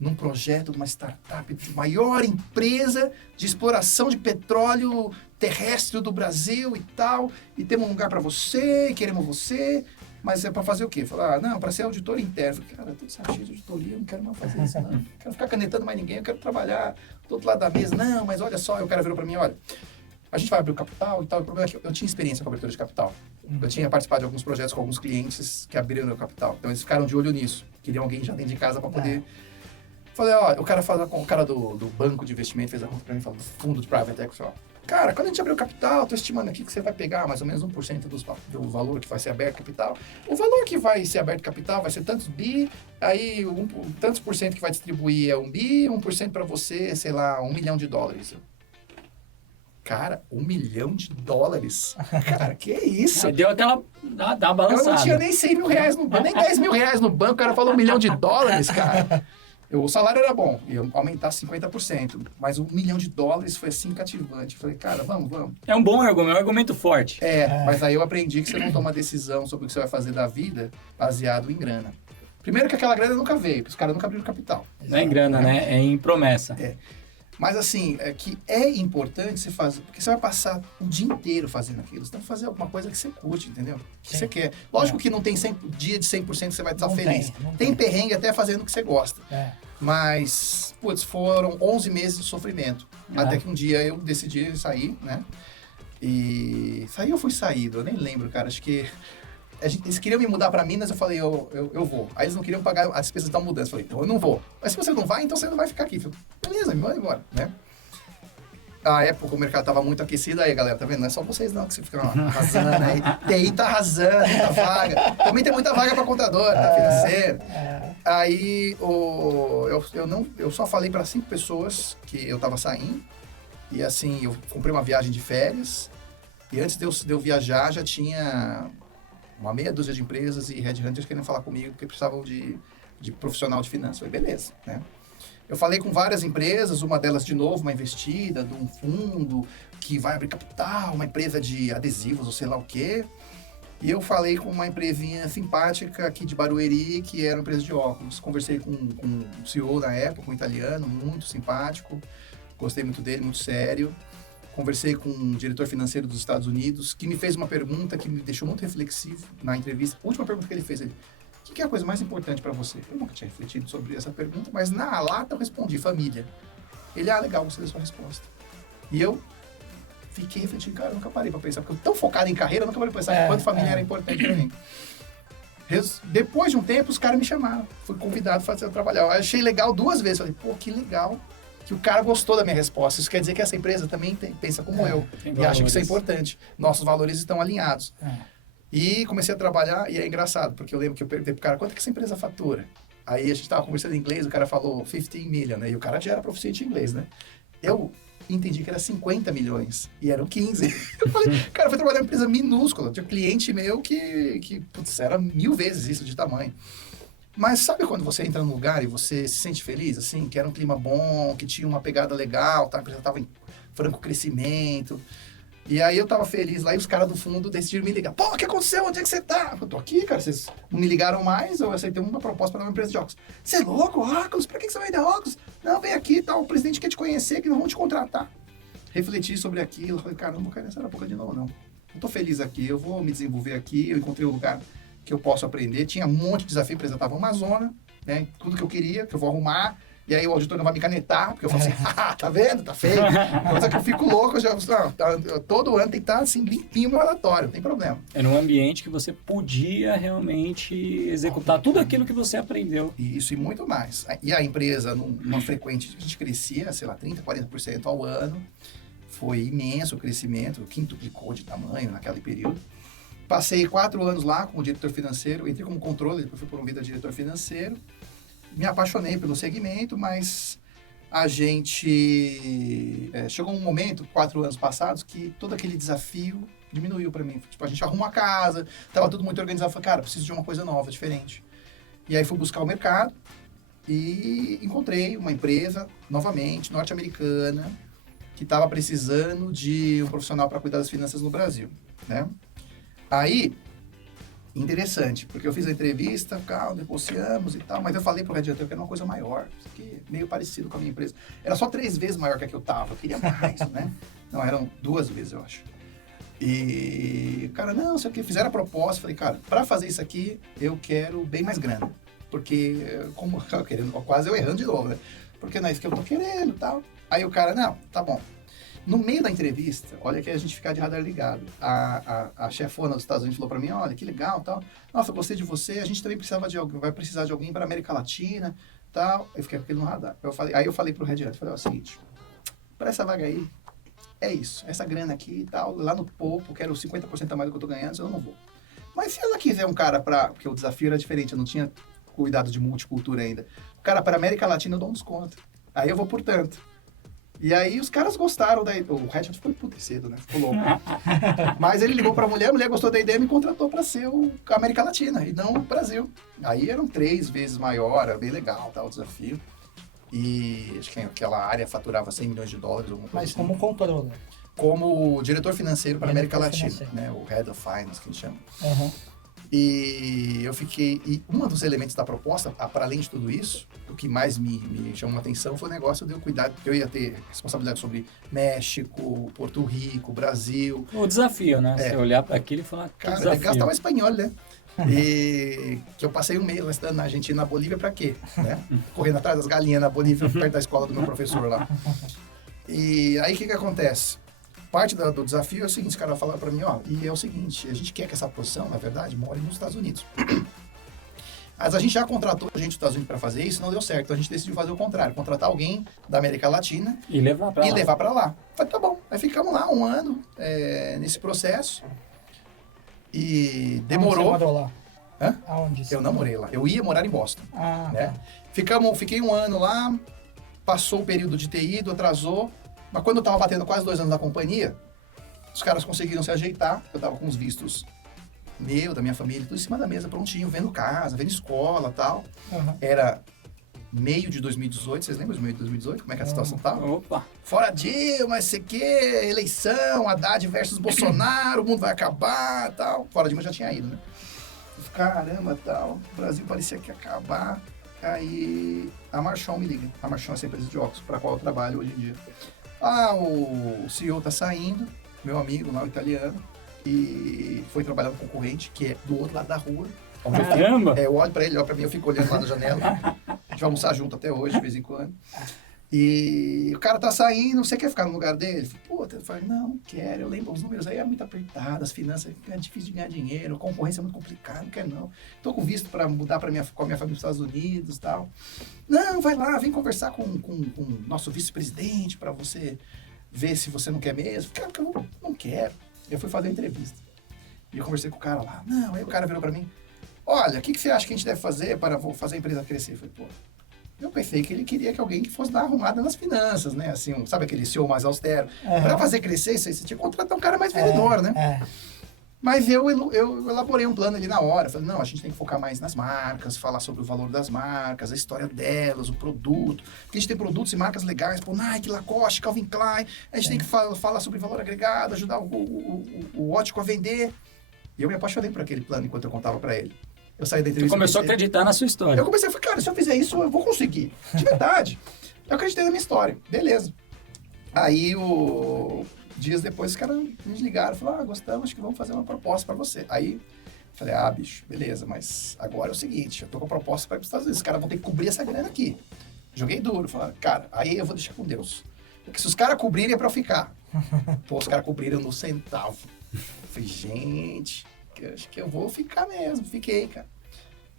num projeto de uma startup, de maior empresa de exploração de petróleo terrestre do Brasil e tal, e temos um lugar para você, queremos você, mas é para fazer o quê? Falar, não, para ser auditor interno. Falei, cara, tudo cheio de auditoria, eu não quero mais fazer isso, não quero ficar canetando mais ninguém, eu quero trabalhar do outro lado da mesa. Não, mas olha só, o cara virou para mim, olha, a gente vai abrir o capital e tal. O problema é que eu tinha experiência com abertura de capital. Eu tinha participado de alguns projetos com alguns clientes que abriram o capital. Então, eles ficaram de olho nisso. Queriam alguém já dentro de casa para poder... Falei, ó, o cara do banco de investimento fez a conta para mim, falou, fundo de private equity, ó. Cara, quando a gente abrir o capital, tô estimando aqui que você vai pegar mais ou menos 1% do valor que vai ser aberto capital. O valor que vai ser aberto capital vai ser tantos bi, aí tantos por cento que vai distribuir é 1 bi, 1% para você, sei lá, $1 milhão. Cara, $1 milhão? Cara, que isso? Aí deu aquela... Dá uma balançada. Eu não tinha nem 100 mil reais no banco, nem 10 mil reais no banco, o cara falou $1 milhão, cara. O salário era bom, ia aumentar 50%, mas $1 milhão foi assim cativante. Falei, cara, vamos. É um bom argumento, é um argumento forte. Mas aí eu aprendi que você não toma decisão sobre o que você vai fazer da vida baseado em grana. Primeiro que aquela grana nunca veio, os caras nunca abriram capital. Não é em grana, né? É em promessa. Mas assim, que é importante você fazer, porque você vai passar o dia inteiro fazendo aquilo. Você tem que fazer alguma coisa que você curte, entendeu? Que você quer. Lógico que não tem dia de 100% que você vai estar feliz. Tem perrengue até fazendo o que você gosta. Mas, foram 11 meses de sofrimento. Até que um dia eu decidi sair, né? E sair eu fui saído, eu nem lembro, cara. Acho que eles queriam me mudar para Minas, eu falei, eu vou. Aí eles não queriam pagar as despesas da mudança. Eu falei, então eu não vou. Mas se você não vai, então você não vai ficar aqui. Eu falei, beleza, me manda embora, né? A época o mercado tava muito aquecido, aí galera, tá vendo? Não é só vocês não que você fica arrasando aí. TI tá arrasando, muita vaga. Também tem muita vaga para contador, tá financeiro. Aí eu só falei para 5 pessoas que eu tava saindo. E assim, eu comprei uma viagem de férias. E antes de eu viajar, já tinha uma meia dúzia de empresas e headhunters querendo falar comigo porque precisavam de profissional de finanças. Eu falei, beleza, né? Eu falei com várias empresas, uma delas, de novo, uma investida de um fundo que vai abrir capital, uma empresa de adesivos ou sei lá o quê. E eu falei com uma empresinha simpática aqui de Barueri, que era uma empresa de óculos. Conversei com o CEO na época, um italiano, muito simpático. Gostei muito dele, muito sério. Conversei com um diretor financeiro dos Estados Unidos, que me fez uma pergunta que me deixou muito reflexivo na entrevista. A última pergunta que ele fez, o que é a coisa mais importante para você? Eu nunca tinha refletido sobre essa pergunta, mas na lata eu respondi, família. Ele, legal, gostei da sua resposta. E eu fiquei refletindo, cara, eu nunca parei para pensar, porque eu tão focado em carreira, eu nunca parei para pensar quanto família era importante para mim. Depois de um tempo, os caras me chamaram. Fui convidado para trabalhar. Eu achei legal 2 vezes. Falei, pô, que legal que o cara gostou da minha resposta. Isso quer dizer que essa empresa também pensa como eu. E acha que isso é importante. Nossos valores estão alinhados. E comecei a trabalhar, e é engraçado, porque eu lembro que eu perguntei pro cara, quanto é que essa empresa fatura? Aí a gente tava conversando em inglês, o cara falou 15 million, né? E o cara já era proficiente em inglês, né? Eu entendi que era 50 milhões, e eram 15. Eu falei, cara, eu fui trabalhar em uma empresa minúscula, tinha cliente meu que putz, era 1000 vezes isso de tamanho. Mas sabe quando você entra num lugar e você se sente feliz, assim, que era um clima bom, que tinha uma pegada legal, tá? A empresa tava em franco crescimento. E aí eu tava feliz lá e os caras do fundo decidiram me ligar. Pô, o que aconteceu? Onde é que você tá? Eu tô aqui, cara, vocês não me ligaram mais, eu aceitei uma proposta para uma empresa de óculos. Você é louco, óculos? Pra que você vai dar óculos? Não, vem aqui, tá, o presidente quer te conhecer, que nós vamos te contratar. Refleti sobre aquilo, falei, cara, não vou cair nessa arapuca de novo, não. Eu tô feliz aqui, eu vou me desenvolver aqui, eu encontrei um lugar que eu posso aprender. Tinha um monte de desafio, a empresa tava uma zona, né? Tudo que eu queria, que eu vou arrumar. E aí o auditor não vai me canetar, porque eu falo assim, tá vendo? Tá feio. Só que eu fico louco, eu já, todo ano tem que estar assim, limpinho o meu relatório, não tem problema. É num ambiente que você podia realmente executar tudo aquilo que você aprendeu. Isso e muito mais. E a empresa, numa frequente, a gente crescia, sei lá, 30%, 40% ao ano. Foi imenso o crescimento, quintuplicou de tamanho naquele período. Passei 4 anos lá como diretor financeiro, entrei como controle, depois fui promovido a diretor financeiro. Me apaixonei pelo segmento, mas a gente... chegou um momento, 4 anos passados, que todo aquele desafio diminuiu para mim. Tipo, a gente arrumou a casa, tava tudo muito organizado. Falei, cara, preciso de uma coisa nova, diferente. E aí fui buscar o mercado e encontrei uma empresa, novamente, norte-americana, que estava precisando de um profissional para cuidar das finanças no Brasil, né? Aí... interessante, porque eu fiz a entrevista, negociamos e tal, mas eu falei pro radiador que era uma coisa maior, isso aqui meio parecido com a minha empresa. Era só 3 vezes maior que a que eu tava, eu queria mais, né? Não, eram 2 vezes, eu acho. E, cara, não, sei o que, fizeram a proposta, falei, cara, pra fazer isso aqui, eu quero bem mais grana, porque, como eu querendo, quase eu errando de novo, né? Porque não é isso que eu tô querendo e tal. Aí o cara, não, tá bom. No meio da entrevista, olha que a gente fica de radar ligado. A chefona dos Estados Unidos falou para mim, olha, que legal, tal. Nossa, eu gostei de você, a gente também vai precisar de alguém para América Latina, tal. Eu fiquei com aquilo no radar. Aí eu falei pro Red Hat, falei, ó, é o seguinte, para essa vaga aí, é isso, essa grana aqui e tal, lá no topo, quero 50% a mais do que eu tô ganhando, eu não vou. Mas se ela quiser um cara porque o desafio era diferente, eu não tinha cuidado de multicultura ainda. O cara para América Latina eu dou um desconto. Aí eu vou por tanto. E aí os caras gostaram da ideia. O Red Hat ficou emputecido, né? Ficou louco. Mas ele ligou pra mulher, a mulher gostou da ideia e me contratou pra ser a América Latina e não o Brasil. Aí eram 3 vezes maior, era bem legal, tá, o desafio. E acho que aquela área faturava $100 milhões. Mas assim. como controller? Como diretor financeiro para a América Latina, financeiro. né? O Head of Finance, que a gente chama. Uhum. E eu fiquei... E um dos elementos da proposta, para além de tudo isso, o que mais me chamou a atenção foi o negócio de eu cuidar, porque eu ia ter responsabilidade sobre México, Porto Rico, Brasil. O desafio, né? Você olhar para aquilo e falar, que cara, desafio. gastava espanhol, né? E que eu passei um mês lá estudando na Argentina, na Bolívia, pra quê? Né? Correndo atrás das galinhas na Bolívia, perto da escola do meu professor lá. E aí, o que acontece? Parte do desafio é o seguinte, os caras falaram pra mim, ó, e é o seguinte, a gente quer que essa posição, na verdade, more nos Estados Unidos. Mas a gente já contratou gente dos Estados Unidos para fazer isso, não deu certo. Então a gente decidiu fazer o contrário, contratar alguém da América Latina e levar para lá. Falei, tá bom. Aí ficamos lá 1 ano nesse processo e demorou. Onde você morou lá? Hã? Aonde? Eu não morei lá. Eu ia morar em Boston. Né? Tá. Fiquei 1 ano lá, passou o período de ter ido, atrasou. Mas quando eu tava batendo quase 2 anos na companhia, os caras conseguiram se ajeitar. Eu tava com os vistos da minha família, tudo em cima da mesa, prontinho, vendo casa, vendo escola e tal. Uhum. Era meio de 2018, vocês lembram de meio de 2018? Como é que a situação tava? Opa! Fora Dilma, sei que, eleição, Haddad versus Bolsonaro, o mundo vai acabar tal. Fora Dilma já tinha ido, né? Caramba, tal, o Brasil parecia que ia acabar. Aí a Marchon me liga. A Marchon é essa empresa de óculos para qual eu trabalho hoje em dia. O CEO tá saindo, meu amigo lá, o italiano, e foi trabalhar no concorrente, que é do outro lado da rua. Caramba! Eu olho pra ele, olha pra mim, eu fico olhando lá na janela. A gente vai almoçar junto até hoje, de vez em quando. E o cara tá saindo, você quer ficar no lugar dele? Pô, eu falei, não quero, eu lembro, os números aí é muito apertado, as finanças, é difícil de ganhar dinheiro, a concorrência é muito complicada, não quero não. Tô com visto para mudar com a minha família para os Estados Unidos e tal. Não, vai lá, vem conversar com o nosso vice-presidente para você ver se você não quer mesmo. Cara, eu não quero. Eu fui fazer a entrevista. E eu conversei com o cara lá. Não, aí o cara virou para mim, olha, o que você acha que a gente deve fazer para fazer a empresa crescer? Eu falei, pô, eu pensei que ele queria que alguém que fosse dar uma arrumada nas finanças, né? Assim, sabe aquele CEO mais austero? Para fazer crescer isso aí, você tinha que contratar um cara mais vendedor, né? Mas eu elaborei um plano ali na hora. Falei, não, a gente tem que focar mais nas marcas, falar sobre o valor das marcas, a história delas, o produto. Porque a gente tem produtos e marcas legais, pô, Nike, Lacoste, Calvin Klein. A gente tem que falar sobre valor agregado, ajudar o ótico a vender. E eu me apaixonei por aquele plano enquanto eu contava para ele. Eu saí da entrevista. Você começou a acreditar na sua história. Eu comecei a falar, cara, se eu fizer isso, eu vou conseguir. De verdade. Eu acreditei na minha história. Beleza. Aí, dias depois, os caras me ligaram. Falaram, gostamos, acho que vamos fazer uma proposta para você. Aí, falei, bicho, beleza, mas agora é o seguinte, eu tô com a proposta para ir para os Estados Unidos. Os caras vão ter que cobrir essa grana aqui. Joguei duro. Falei, cara, aí eu vou deixar com Deus. Porque se os caras cobrirem, é para eu ficar. Pô, os caras cobriram no centavo. Falei, gente... acho que eu vou ficar mesmo. Fiquei, cara.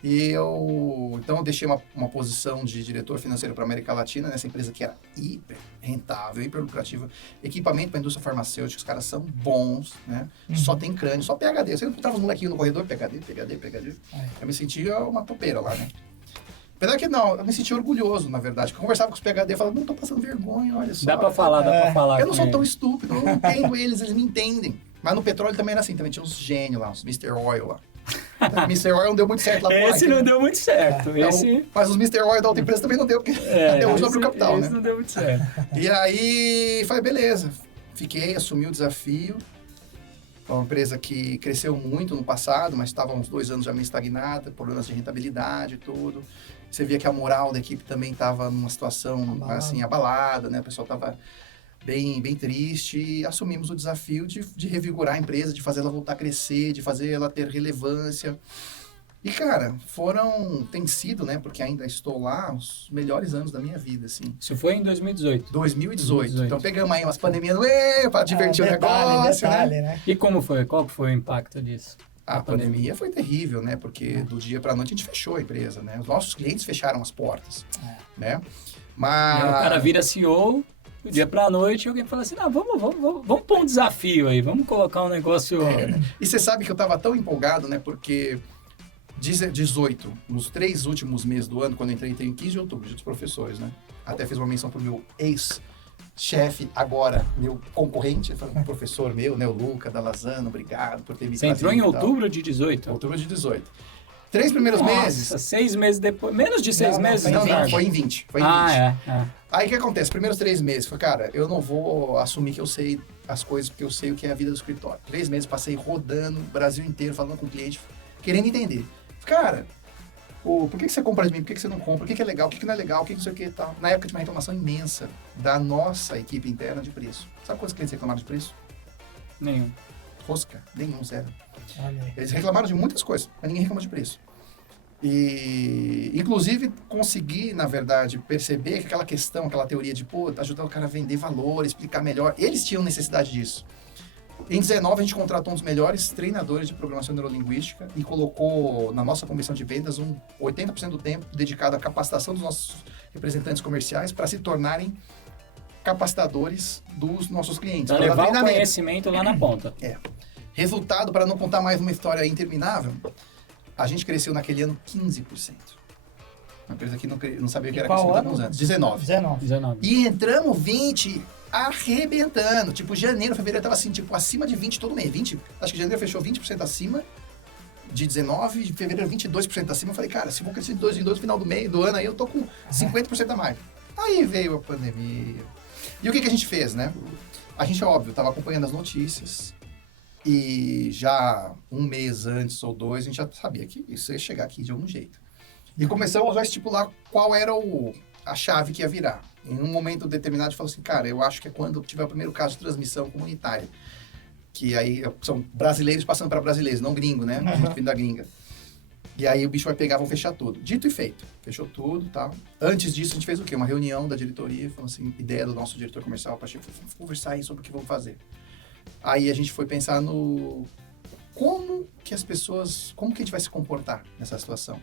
Então eu deixei uma posição de diretor financeiro para a América Latina, nessa empresa que era hiper rentável, hiper lucrativa. Equipamento para a indústria farmacêutica, os caras são bons, né? Só tem crânio, só PhD. Você encontrava os molequinhos no corredor, PhD. Eu me sentia uma topeira lá, né? Apesar que não, eu me senti orgulhoso, na verdade. Porque eu conversava com os PhD e falava, não tô passando vergonha, olha só. Dá pra falar. Eu não sou tão estúpido, eu não entendo eles me entendem. Mas no petróleo também era assim, também tinha uns gênios lá, uns Mr. Oil lá. Mr. Oil não deu muito certo lá pro Esse não deu muito certo. Então, mas os Mr. Oil da outra empresa também não deu, porque até hoje não abriu capital, né? Esse não deu muito certo. E aí, falei, beleza. Fiquei, assumi o desafio. Foi uma empresa que cresceu muito no passado, mas estava há uns 2 anos já meio estagnada, problemas de rentabilidade e tudo. Você via que a moral da equipe também estava numa situação assim, abalada, né? O pessoal estava bem triste e assumimos o desafio de revigorar a empresa, de fazer ela voltar a crescer, de fazer ela ter relevância. E, cara, tem sido, né, porque ainda estou lá, os melhores anos da minha vida, assim. Isso foi em 2018? 2018. Então, pegamos aí umas pandemias no meio para divertir o negócio, né? E como foi? Qual foi o impacto disso? A pandemia foi terrível, né? Porque do dia para a noite a gente fechou a empresa, né? Os nossos clientes fecharam as portas, né? Mas... E aí o cara vira CEO, do dia para a noite, e alguém fala assim, não, vamos pôr um desafio aí, vamos colocar um negócio... E você sabe que eu estava tão empolgado, né? Porque 18, nos 3 últimos meses do ano, quando eu entrei em 15 de outubro, dia dos professores, né? Até fiz uma menção pro meu ex-chefe, agora meu concorrente, um professor meu, né? O Luca, da Lazano, obrigado por ter me trazido. Você entrou em outubro de 18? Outubro de 18. 3 primeiros meses... 6 meses depois, menos de 6 meses? Não, foi em 20. Foi em 20. É. Aí o que acontece? Os primeiros 3 meses, foi, cara, eu não vou assumir que eu sei as coisas, porque eu sei o que é a vida do escritório. 3 meses passei rodando o Brasil inteiro, falando com o cliente, querendo entender. Cara, por que você compra de mim? Por que você não compra? O que é legal? O que não é legal? O que não sei o que e tal? Na época tinha uma reclamação imensa da nossa equipe interna de preço. Sabe quantos clientes reclamaram de preço? Nenhum. Rosca, nenhum, zero. Olha. Eles reclamaram de muitas coisas, mas ninguém reclamou de preço. E, inclusive, consegui, na verdade, perceber que aquela questão, aquela teoria de, ajudar o cara a vender valor, explicar melhor, eles tinham necessidade disso. Em 19, a gente contratou um dos melhores treinadores de programação neurolinguística e colocou na nossa comissão de vendas 80% do tempo dedicado à capacitação dos nossos representantes comerciais para se tornarem capacitadores dos nossos clientes. Para levar o conhecimento lá na ponta. Resultado, para não contar mais uma história interminável, a gente cresceu naquele ano 15%. Uma empresa que não sabia o que era crescimento há alguns anos. 19. E entramos 20 arrebentando. Tipo, janeiro, fevereiro tava assim, tipo, acima de 20 todo mês. 20, acho que janeiro fechou 20% acima de 19, de fevereiro 22% acima. Eu falei, cara, se vou crescer de 2 em 2 no final do ano, aí eu tô com 50% a mais. Aí veio a pandemia. E o que a gente fez, né? A gente, óbvio, tava acompanhando as notícias. E já 1 mês antes ou 2, a gente já sabia que isso ia chegar aqui de algum jeito. E começamos a estipular qual era a chave que ia virar. Em um momento determinado, a gente falou assim, cara, eu acho que é quando tiver o primeiro caso de transmissão comunitária. Que aí são brasileiros passando para brasileiros, não gringo, né? A gente vindo da gringa. E aí o bicho vai pegar, vão fechar tudo. Dito e feito. Fechou tudo e tal. Antes disso, a gente fez o quê? Uma reunião da diretoria, falando assim, ideia do nosso diretor comercial, para vamos conversar aí sobre o que vamos fazer. Aí a gente foi pensar no... Como que a gente vai se comportar nessa situação?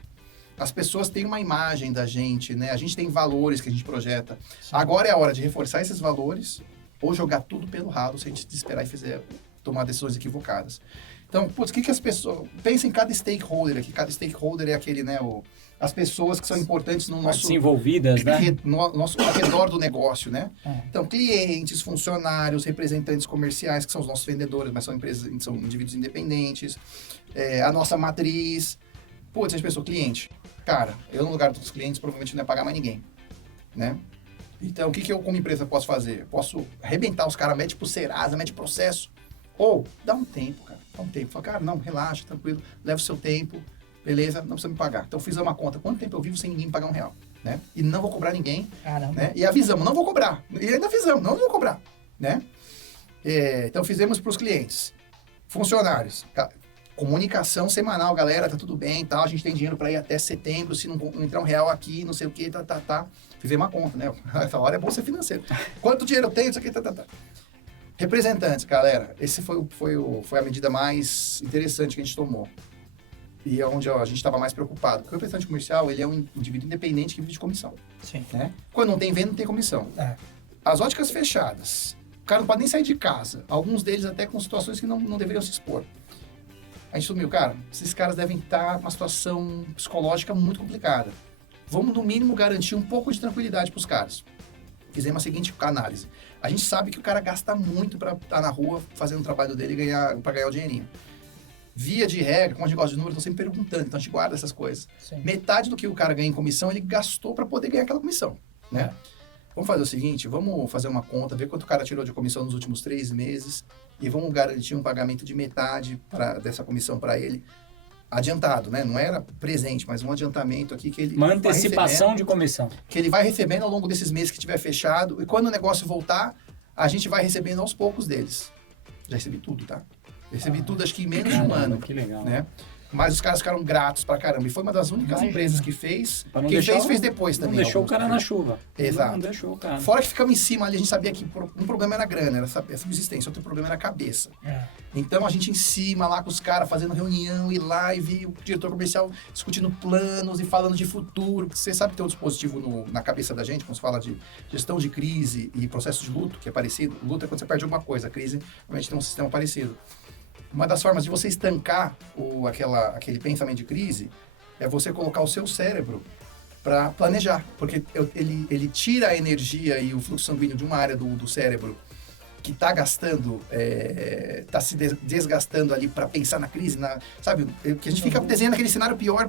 As pessoas têm uma imagem da gente, né? A gente tem valores que a gente projeta. Sim. Agora é a hora de reforçar esses valores ou jogar tudo pelo ralo se a gente desesperar e tomar decisões equivocadas. Então, putz, o que as pessoas... Pensa em cada stakeholder aqui. Cada stakeholder é aquele, né? As pessoas que são importantes no nosso... Envolvidas, né? Ao redor do negócio, né? Então, clientes, funcionários, representantes comerciais, que são os nossos vendedores, mas são empresas, são indivíduos independentes. A nossa matriz. Putz, a gente pensou, cliente. Cara, eu no lugar dos clientes provavelmente não ia pagar mais ninguém, né? Então, o que eu como empresa posso fazer? Eu posso arrebentar os caras, mete pro Serasa, mete processo. Ou, dá um tempo, cara. Dá um tempo. Fala, cara, não, relaxa, tranquilo. Leva o seu tempo. Beleza, não precisa me pagar. Então, fiz uma conta. Quanto tempo eu vivo sem ninguém me pagar R$1, né? E não vou cobrar ninguém. Caramba. Né? E avisamos, não vou cobrar. E ainda avisamos, não vou cobrar, né? Então, fizemos pros clientes. Funcionários. Comunicação semanal, galera, tá tudo bem, tal, a gente tem dinheiro para ir até setembro, se não entrar R$1 aqui, não sei o que, tá. Fizemos uma conta, né? Essa hora é bolsa financeira. Quanto dinheiro eu tenho, isso aqui, tá. Representantes, galera, esse foi a medida mais interessante que a gente tomou. E é onde a gente estava mais preocupado. Porque o representante comercial, ele é um indivíduo independente que vive de comissão. Sim. Né? Quando não tem venda, não tem comissão. As óticas fechadas, o cara não pode nem sair de casa. Alguns deles até com situações que não deveriam se expor. A gente assumiu, cara, esses caras devem estar numa situação psicológica muito complicada. Vamos, no mínimo, garantir um pouco de tranquilidade para os caras. Fizemos a seguinte análise. A gente sabe que o cara gasta muito para estar na rua fazendo o trabalho dele e para ganhar o dinheirinho. Via de regra, como a gente gosta de números, estão sempre perguntando, então a gente guarda essas coisas. Sim. Metade do que o cara ganha em comissão, ele gastou para poder ganhar aquela comissão, né? Vamos fazer o seguinte, vamos fazer uma conta, ver quanto o cara tirou de comissão nos últimos 3 meses e vamos garantir um pagamento de metade dessa comissão para ele, adiantado, né? Não era presente, mas um adiantamento aqui que ele... Uma antecipação de comissão. Que ele vai recebendo ao longo desses meses que tiver fechado e quando o negócio voltar, a gente vai recebendo aos poucos deles. Já recebi tudo, tá? Recebi tudo, acho que em menos de um ano. Que legal. Né? Mas os caras ficaram gratos pra caramba. E foi uma das únicas empresas que fez. Quem fez depois também. Não deixou o cara na chuva. Exato. Não deixou o cara. Fora que ficamos em cima ali, a gente sabia que um problema era a grana, era a subsistência. Outro problema era a cabeça. Então a gente em cima lá com os caras, fazendo reunião e live, o diretor comercial discutindo planos e falando de futuro. Você sabe que tem um dispositivo na cabeça da gente, quando se fala de gestão de crise e processo de luto, que é parecido. Luto é quando você perde alguma coisa. A crise, realmente tem um sistema parecido. Uma das formas de você estancar aquele pensamento de crise é você colocar o seu cérebro para planejar, porque ele tira a energia e o fluxo sanguíneo de uma área do cérebro que está gastando, está se desgastando ali para pensar na crise, sabe? Que a gente fica desenhando aquele cenário pior,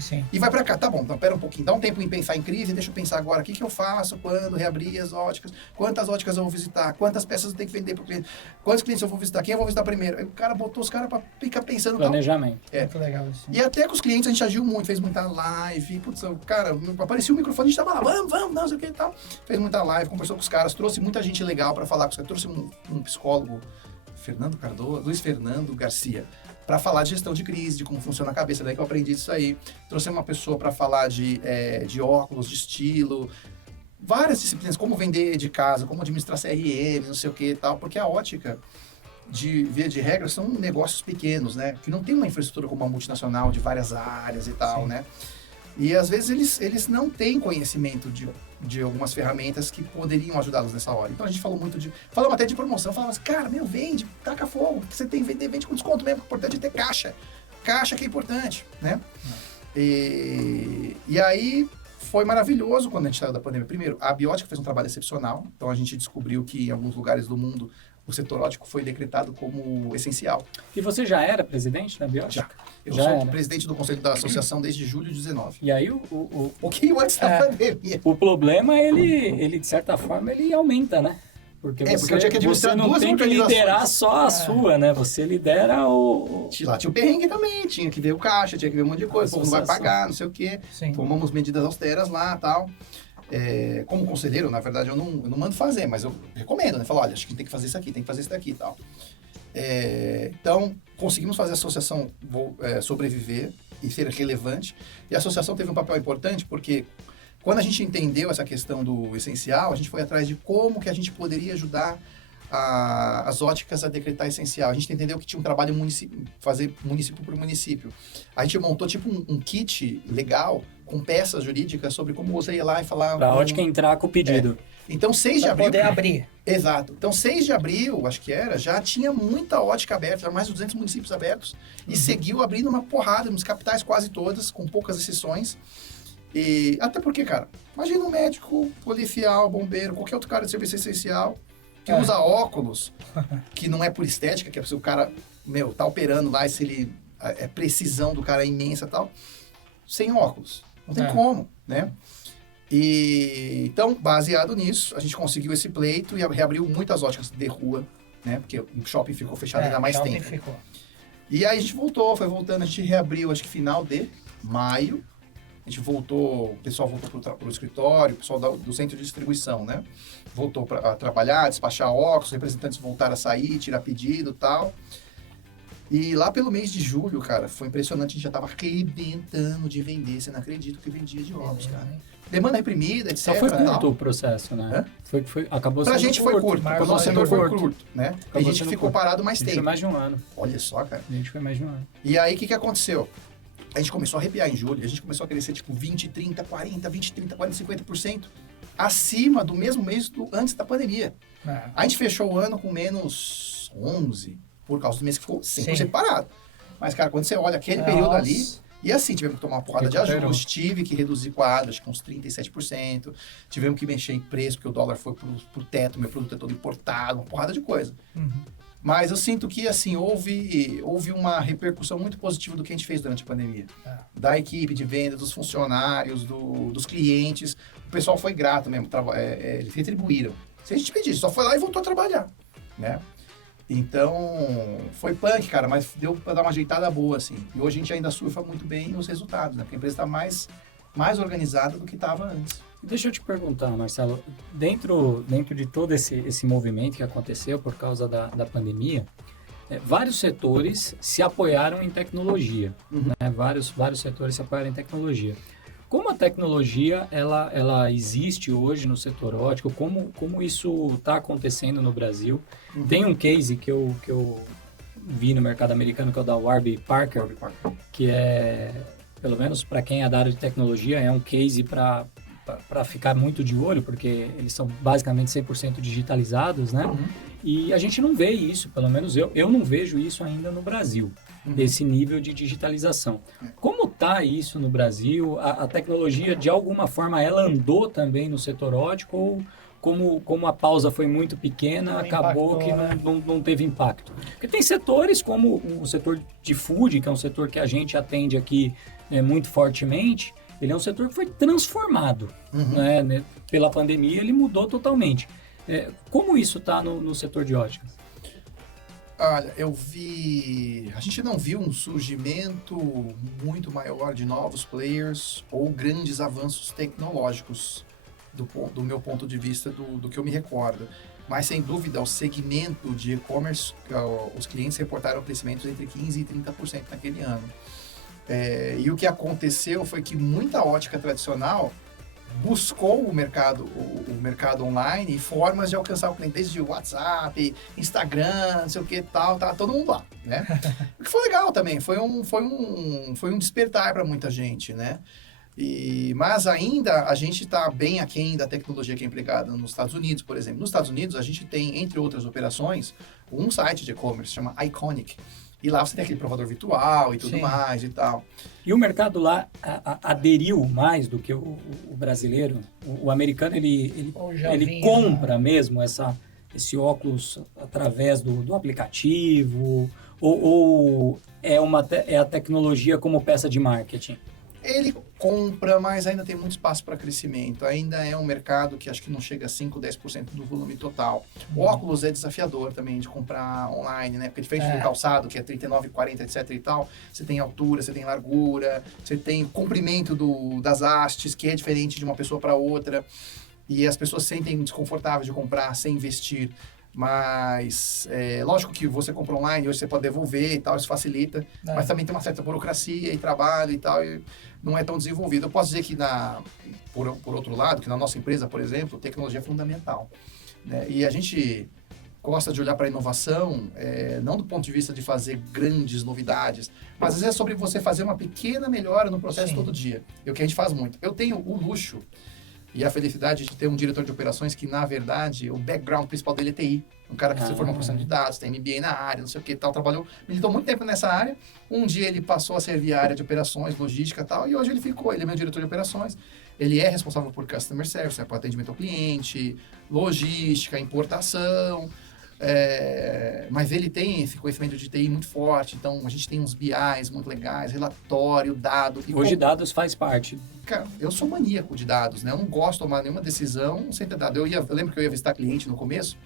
sim. E vai para cá, tá bom, então pera um pouquinho, dá um tempo em pensar em crise, deixa eu pensar agora, o que eu faço quando reabrir as óticas, quantas óticas eu vou visitar, quantas peças eu tenho que vender para o cliente, quantos clientes eu vou visitar, quem eu vou visitar primeiro. Aí o cara botou os caras para ficar pensando. Planejamento. Muito legal isso. E até com os clientes a gente agiu muito, fez muita live, putz, cara, aparecia o microfone, a gente tava lá, vamos, não sei o que e tal. Fez muita live, conversou com os caras, trouxe muita gente legal para falar com os caras, trouxe um psicólogo, Luiz Fernando Garcia, para falar de gestão de crise, de como funciona a cabeça, daí que eu aprendi isso aí. Trouxe uma pessoa para falar de óculos, de estilo, várias disciplinas, como vender de casa, como administrar CRM, não sei o que e tal, porque a ótica, via de regra, são negócios pequenos, né? Que não tem uma infraestrutura como uma multinacional de várias áreas e tal, né? E às vezes eles não têm conhecimento de algumas ferramentas que poderiam ajudá-los nessa hora. Então a gente falamos até de promoção, falamos assim, cara, vende, taca fogo, você tem que vende com desconto mesmo, o importante é ter caixa. Caixa que é importante, né? E aí foi maravilhoso quando a gente saiu da pandemia. Primeiro, a Biótica fez um trabalho excepcional, então a gente descobriu que em alguns lugares do mundo o setor óptico foi decretado como essencial. E você já era presidente da Biótica? Já. Eu sou presidente do conselho da associação desde julho de 19. E aí, um pouquinho antes da pandemia. O problema, ele de certa forma, ele aumenta, né? Porque porque eu tinha que administrar você não tem que liderar só a sua, né? Você lidera o... Lá tinha o perrengue também, tinha que ver o caixa, tinha que ver um monte de coisa, o povo não vai pagar, não sei o quê. Sim. Tomamos medidas austeras lá e tal. Como conselheiro, na verdade, eu não mando fazer, mas eu recomendo, né? Falo, olha, acho que tem que fazer isso aqui, tem que fazer isso daqui e tal. Então, conseguimos fazer a associação sobreviver. e ser relevante. E a associação teve um papel importante porque quando a gente entendeu essa questão do essencial, a gente foi atrás de como que a gente poderia ajudar as óticas a decretar essencial. A gente entendeu que tinha um trabalho fazer município por município. A gente montou tipo um kit legal com peças jurídicas sobre como você ia lá e falar... Para a ótica entrar com o pedido. Então, 6 de Pra abril... poder abrir. Exato. Então, 6 de abril, acho que era, já tinha muita ótica aberta, já mais de 200 municípios abertos, e seguiu abrindo uma porrada, nos capitais quase todas, com poucas exceções. E até porque, cara, imagina um médico, policial, bombeiro, qualquer outro cara de serviço essencial, que usa óculos, que não é por estética, que é se o cara, tá operando lá, e se ele... A precisão do cara é imensa e tal, sem óculos. Não tem como, né? E então, baseado nisso, a gente conseguiu esse pleito e reabriu muitas óticas de rua, né? Porque o shopping ficou fechado ainda mais tempo. Ficou. E aí a gente foi voltando, a gente reabriu, acho que final de maio. A gente voltou, o pessoal voltou para o escritório, o pessoal do centro de distribuição, né? Voltou a trabalhar, despachar óculos, representantes voltaram a sair, tirar pedido e tal. E lá pelo mês de julho, cara, foi impressionante, a gente já tava arrebentando de vender, você não acredita o que vendia de óculos, cara. Demanda reprimida, etc. Só foi curto o processo, né? Acabou pra sendo gente foi curto, para o setor foi curto, né? Tem gente que ficou parado mais tempo. Foi mais de um ano. Olha só, cara. A gente foi mais de um ano. E aí, o que aconteceu? A gente começou a arrepiar em julho, a gente começou a crescer tipo 20, 30, 40, 20, 30, 40, 50% acima do mesmo mês antes da pandemia. A gente fechou o ano com menos 11, por causa do mês que ficou 100% parado. Mas, cara, quando você olha aquele período ali... E assim, tivemos que tomar uma porrada de ajuste, tive que reduzir quadros, acho que uns 37%, tivemos que mexer em preço, porque o dólar foi pro teto, meu produto é todo importado, uma porrada de coisa. Mas eu sinto que, assim, houve uma repercussão muito positiva do que a gente fez durante a pandemia. Da equipe de venda, dos funcionários, dos clientes. O pessoal foi grato mesmo, eles retribuíram. Se a gente pedisse, só foi lá e voltou a trabalhar, né? Então, foi punk, cara, mas deu pra dar uma ajeitada boa, assim. E hoje a gente ainda surfa muito bem os resultados, né? Porque a empresa tá mais organizada do que estava antes. Deixa eu te perguntar, Marcelo, dentro de todo esse movimento que aconteceu por causa da pandemia, vários setores se apoiaram em tecnologia, né? Vários setores se apoiaram em tecnologia. Como a tecnologia ela existe hoje no setor óptico? Como isso está acontecendo no Brasil? Tem um case que eu vi no mercado americano, que é o da Warby Parker, que é, pelo menos para quem é da área de tecnologia, é um case para ficar muito de olho, porque eles são basicamente 100% digitalizados, né? E a gente não vê isso, pelo menos eu não vejo isso ainda no Brasil, esse nível de digitalização. Como está isso no Brasil? A tecnologia, de alguma forma, ela andou também no setor óptico ou como a pausa foi muito pequena, Não acabou impactou, que não teve impacto? Porque tem setores como o setor de food, que é um setor que a gente atende aqui muito fortemente, ele é um setor que foi transformado, né? Pela pandemia, ele mudou totalmente. Como isso está no setor de óticas? Olha, a gente não viu um surgimento muito maior de novos players ou grandes avanços tecnológicos do meu ponto de vista, do que eu me recordo. Mas, sem dúvida, o segmento de e-commerce, os clientes reportaram crescimentos entre 15% e 30% naquele ano. E o que aconteceu foi que muita ótica tradicional buscou o mercado online e formas de alcançar o cliente, desde WhatsApp, Instagram, não sei o que tal, tá todo mundo lá, né? O que foi legal também, foi um despertar para muita gente, né? Mas ainda a gente está bem aquém da tecnologia que é empregada nos Estados Unidos, por exemplo. Nos Estados Unidos a gente tem, entre outras operações, um site de e-commerce, chama Iconic. E lá você tem aquele provador virtual e tudo mais e tal. E o mercado lá aderiu mais do que o brasileiro? O americano, ele compra mesmo esse óculos através do aplicativo? Ou é a tecnologia como peça de marketing? Ele compra, mas ainda tem muito espaço para crescimento. Ainda é um mercado que acho que não chega a 5, 10% do volume total. O óculos é desafiador também de comprar online, né? Porque diferente do calçado, que é 39, 40, etc e tal, você tem altura, você tem largura, você tem comprimento das hastes, que é diferente de uma pessoa para outra. E as pessoas se sentem desconfortáveis de comprar sem investir Mas, lógico que você compra online, hoje você pode devolver e tal, isso facilita. Mas também tem uma certa burocracia e trabalho e tal, e não é tão desenvolvido. Eu posso dizer que, por outro lado, que na nossa empresa, por exemplo, tecnologia é fundamental, né? E a gente gosta de olhar para a inovação, não do ponto de vista de fazer grandes novidades, mas às vezes é sobre você fazer uma pequena melhora no processo todo dia. É o que a gente faz muito. Eu tenho o luxo e a felicidade de ter um diretor de operações que, na verdade, o background principal dele é TI. Um cara que se formou por de dados, tem MBA na área, não sei o que, tal, trabalhou, militou muito tempo nessa área. Um dia ele passou a servir a área de operações, logística e tal, e hoje ele é meu diretor de operações. Ele é responsável por customer service, por atendimento ao cliente, logística, importação. Mas ele tem esse conhecimento de TI muito forte, então a gente tem uns BIs muito legais, relatório, dado. Hoje dados faz parte. Cara, eu sou maníaco de dados, né? Eu não gosto de tomar nenhuma decisão sem ter dado. Eu lembro que eu ia visitar cliente no começo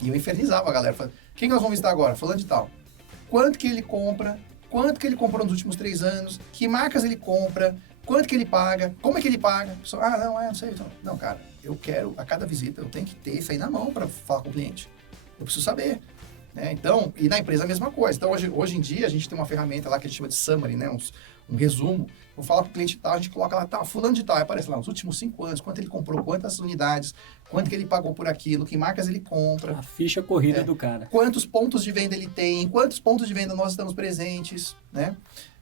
e eu infernizava a galera. Falei, quem nós vamos visitar agora? Falando de tal. Quanto que ele compra? Quanto que ele comprou nos últimos 3 anos? Que marcas ele compra? Quanto que ele paga? Como é que ele paga? Não sei. Não, cara, eu quero, a cada visita, eu tenho que ter isso aí na mão para falar com o cliente. Eu preciso saber, né? Então, e na empresa a mesma coisa. Então, hoje em dia, a gente tem uma ferramenta lá que a gente chama de summary, né? Um resumo. Vou falar para o cliente tal, a gente coloca lá, tá, fulano de tal, aí aparece lá, nos últimos 5 anos, quanto ele comprou, quantas unidades, quanto que ele pagou por aquilo, que marcas ele compra. A ficha corrida do cara. Quantos pontos de venda ele tem, quantos pontos de venda nós estamos presentes, né?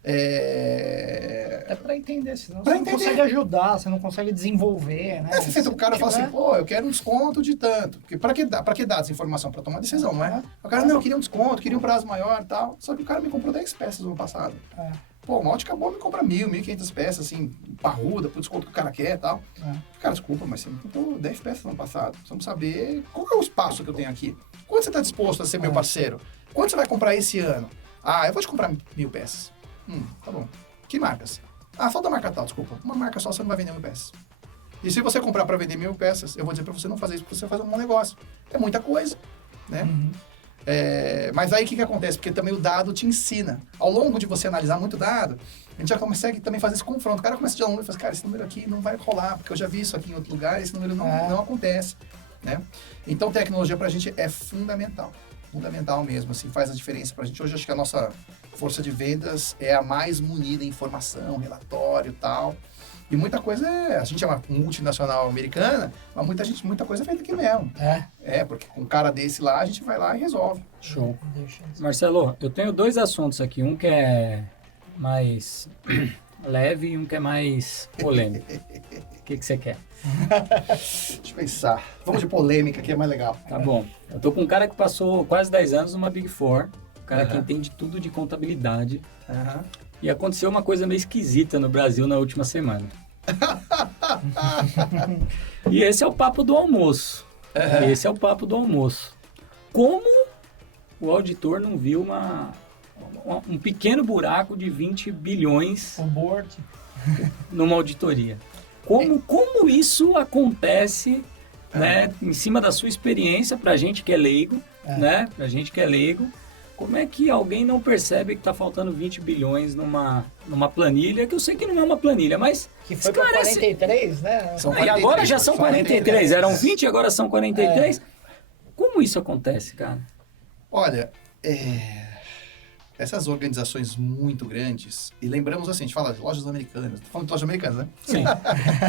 É para entender, senão você não consegue ajudar, você não consegue desenvolver, né? O cara fala assim, pô, eu quero um desconto de tanto. Porque para que dar essa informação? Para tomar decisão, não é? O cara, não, eu queria um desconto, queria um prazo maior e tal. Só que o cara me comprou 10 peças no ano passado. Pô, uma ótica boa me compra 1.500 peças, assim, parruda, pro desconto que o cara quer e tal. Cara, desculpa, mas você me comprou 10 peças no ano passado. Precisamos saber qual é o espaço que eu tenho aqui. Quanto você está disposto a ser meu parceiro? Quanto você vai comprar esse ano? Eu vou te comprar 1.000 peças. Tá bom. Que marcas? Falta marca tal, desculpa. Uma marca só, você não vai vender 1.000 peças. E se você comprar para vender 1.000 peças, eu vou dizer para você não fazer isso, porque você vai fazer um bom negócio. É muita coisa, né? Mas aí o que acontece? Porque também o dado te ensina. Ao longo de você analisar muito dado, a gente já consegue também fazer esse confronto. O cara começa a tirar um número e fala, cara, esse número aqui não vai rolar, porque eu já vi isso aqui em outro lugar, esse número não acontece, né? Então, tecnologia para a gente é fundamental. Fundamental mesmo, assim, faz a diferença pra gente. Hoje, acho que a nossa força de vendas é a mais munida em informação, relatório e tal. E muita coisa a gente é uma multinacional americana, mas muita coisa é feita aqui mesmo. Porque com um cara desse lá, a gente vai lá e resolve. Show. Marcelo, eu tenho 2 assuntos aqui. Um que é mais leve e um que é mais polêmico. O que você quer? Deixa eu pensar. Vamos de polêmica, que é mais legal. Tá bom. Eu tô com um cara que passou quase 10 anos numa Big Four. Um cara que entende tudo de contabilidade. E aconteceu uma coisa meio esquisita no Brasil na última semana. E esse é o papo do almoço. Esse é o papo do almoço. Como o auditor não viu um pequeno buraco de 20 bilhões numa auditoria? Como isso acontece, né, em cima da sua experiência, pra gente que é leigo, né? Pra gente que é leigo, como é que alguém não percebe que tá faltando 20 bilhões numa planilha, que eu sei que não é uma planilha, mas... Que foi para 43, né? E agora já são 43, eram 20 e agora são 43. Como isso acontece, cara? Olha, essas organizações muito grandes, e lembramos assim, a gente fala de lojas americanas, tô falando de lojas americanas, né? Sim.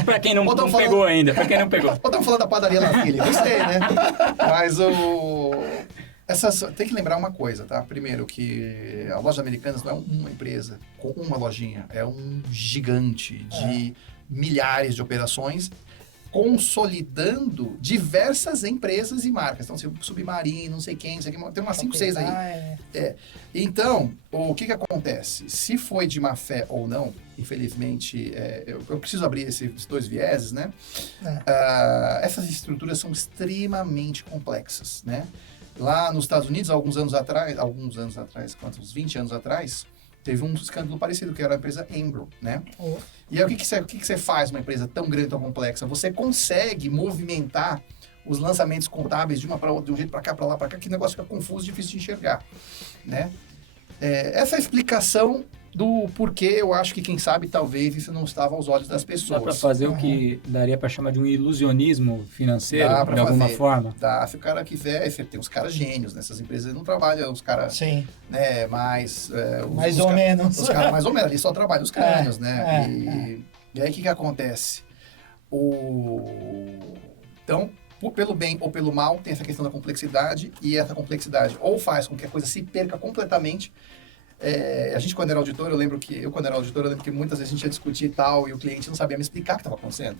Pra quem não pegou ainda, pra quem não pegou. Ou estamos falando da padaria La Filha, não sei, né? Mas tem que lembrar uma coisa, tá? Primeiro, que a loja americanas não é uma empresa com uma lojinha, é um gigante de milhares de operações, consolidando diversas empresas e marcas. Então, Submarino, não sei quem, tem umas 5, 6 aí. Então, o que acontece? Se foi de má fé ou não, infelizmente, eu preciso abrir esses 2 vieses, né? Essas estruturas são extremamente complexas, né? Lá nos Estados Unidos, alguns anos atrás, uns 20 anos atrás, teve um escândalo parecido, que era a empresa Embro, né? E aí, o que você faz uma empresa tão grande, tão complexa? Você consegue movimentar os lançamentos contábeis de um jeito para cá, que o negócio fica confuso, difícil de enxergar, né? Essa explicação do porquê eu acho que, quem sabe, talvez isso não estava aos olhos das pessoas. Dá para fazer o que daria para chamar de um ilusionismo financeiro, Dá pra de alguma fazer. forma? Tá, se o cara quiser, você tem os caras gênios nessas empresas, não trabalham os caras, Sim, né, mais... mais ou menos. Os caras mais ou menos, ali só trabalham os crânios, É, né? E aí, o que acontece? Então, pelo bem ou pelo mal, tem essa questão da complexidade, e essa complexidade ou faz com que a coisa se perca completamente. A gente, quando era auditor, eu lembro que muitas vezes a gente ia discutir e tal, e o cliente não sabia me explicar o que estava acontecendo.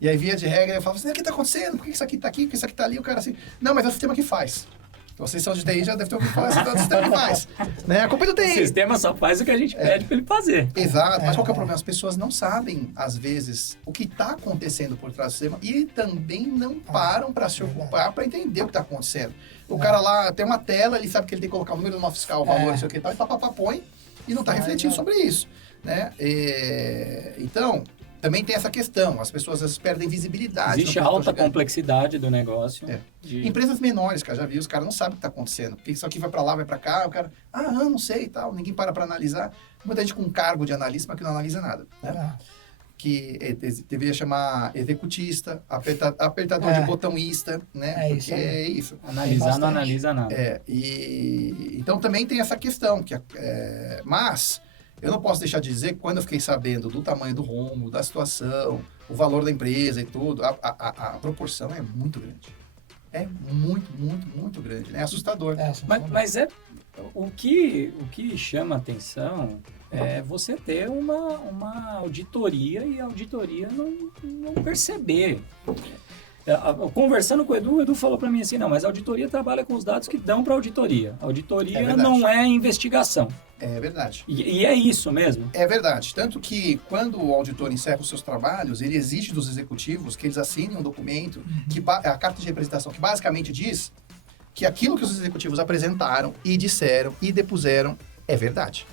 E aí, via de regra, eu falava assim, o que está acontecendo? Por que isso aqui está aqui? Por que isso aqui está ali? O cara assim, não, mas é o sistema que faz. Então, vocês são de TI, já devem ter ouvido falar assim, é o sistema que faz. Né? A culpa é do O TI. sistema só faz o que a gente pede para ele fazer. Exato, mas qual que é o problema? As pessoas não sabem, às vezes, o que está acontecendo por trás do sistema e também não param para se ocupar, para entender o que está acontecendo. O cara lá tem uma tela, ele sabe que ele tem que colocar o número do nota fiscal, o valor, não sei o que e tal, e põe, e não está refletindo sobre isso. Né? Então, também tem essa questão, as pessoas às vezes perdem visibilidade. Existe a alta complexidade do negócio. Empresas menores, cara, já vi, os caras não sabem o que está acontecendo. Porque isso aqui vai para lá, vai para cá, o cara, não sei e tal, ninguém para analisar. Muita gente com cargo de analista, mas que não analisa nada. Né? Que deveria chamar executista, apertador de botãoista, né? Isso aí. É isso. Analisar não analisa nada. Então também tem essa questão, mas eu não posso deixar de dizer que quando eu fiquei sabendo do tamanho do rombo, da situação, o valor da empresa e tudo, a proporção é muito grande. É muito, muito, muito grande. Né? É assustador. Mas o que chama atenção é você ter uma auditoria e a auditoria não perceber. Conversando com o Edu falou para mim assim, não, mas a auditoria trabalha com os dados que dão para a auditoria. A auditoria não é investigação. É verdade. E é isso mesmo? É verdade. Tanto que quando o auditor encerra os seus trabalhos, ele exige dos executivos que eles assinem um documento, a carta de representação, que basicamente diz que aquilo que os executivos apresentaram e disseram e depuseram é verdade.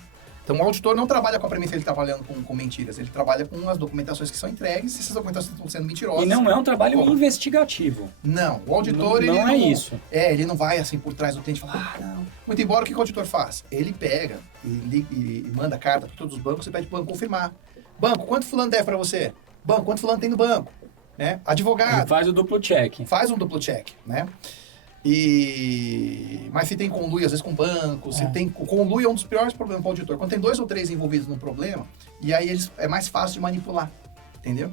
Então, o auditor não trabalha com a premissa que ele está trabalhando com mentiras, ele trabalha com as documentações que são entregues, se essas documentações estão sendo mentirosas. E não é um trabalho investigativo. Não, o auditor... Não é isso. Ele não vai assim por trás do cliente e fala, não. Muito embora, o que o auditor faz? Ele pega e manda carta para todos os bancos e pede para o banco confirmar. Banco, quanto fulano deve para você? Banco, quanto fulano tem no banco? Né? Advogado. Ele faz o duplo check. Faz um duplo check, né? Mas se tem conluio, às vezes, com banco, se tem conluio é um dos piores problemas para o auditor. Quando tem 2 ou 3 envolvidos no problema, e aí é mais fácil de manipular, entendeu?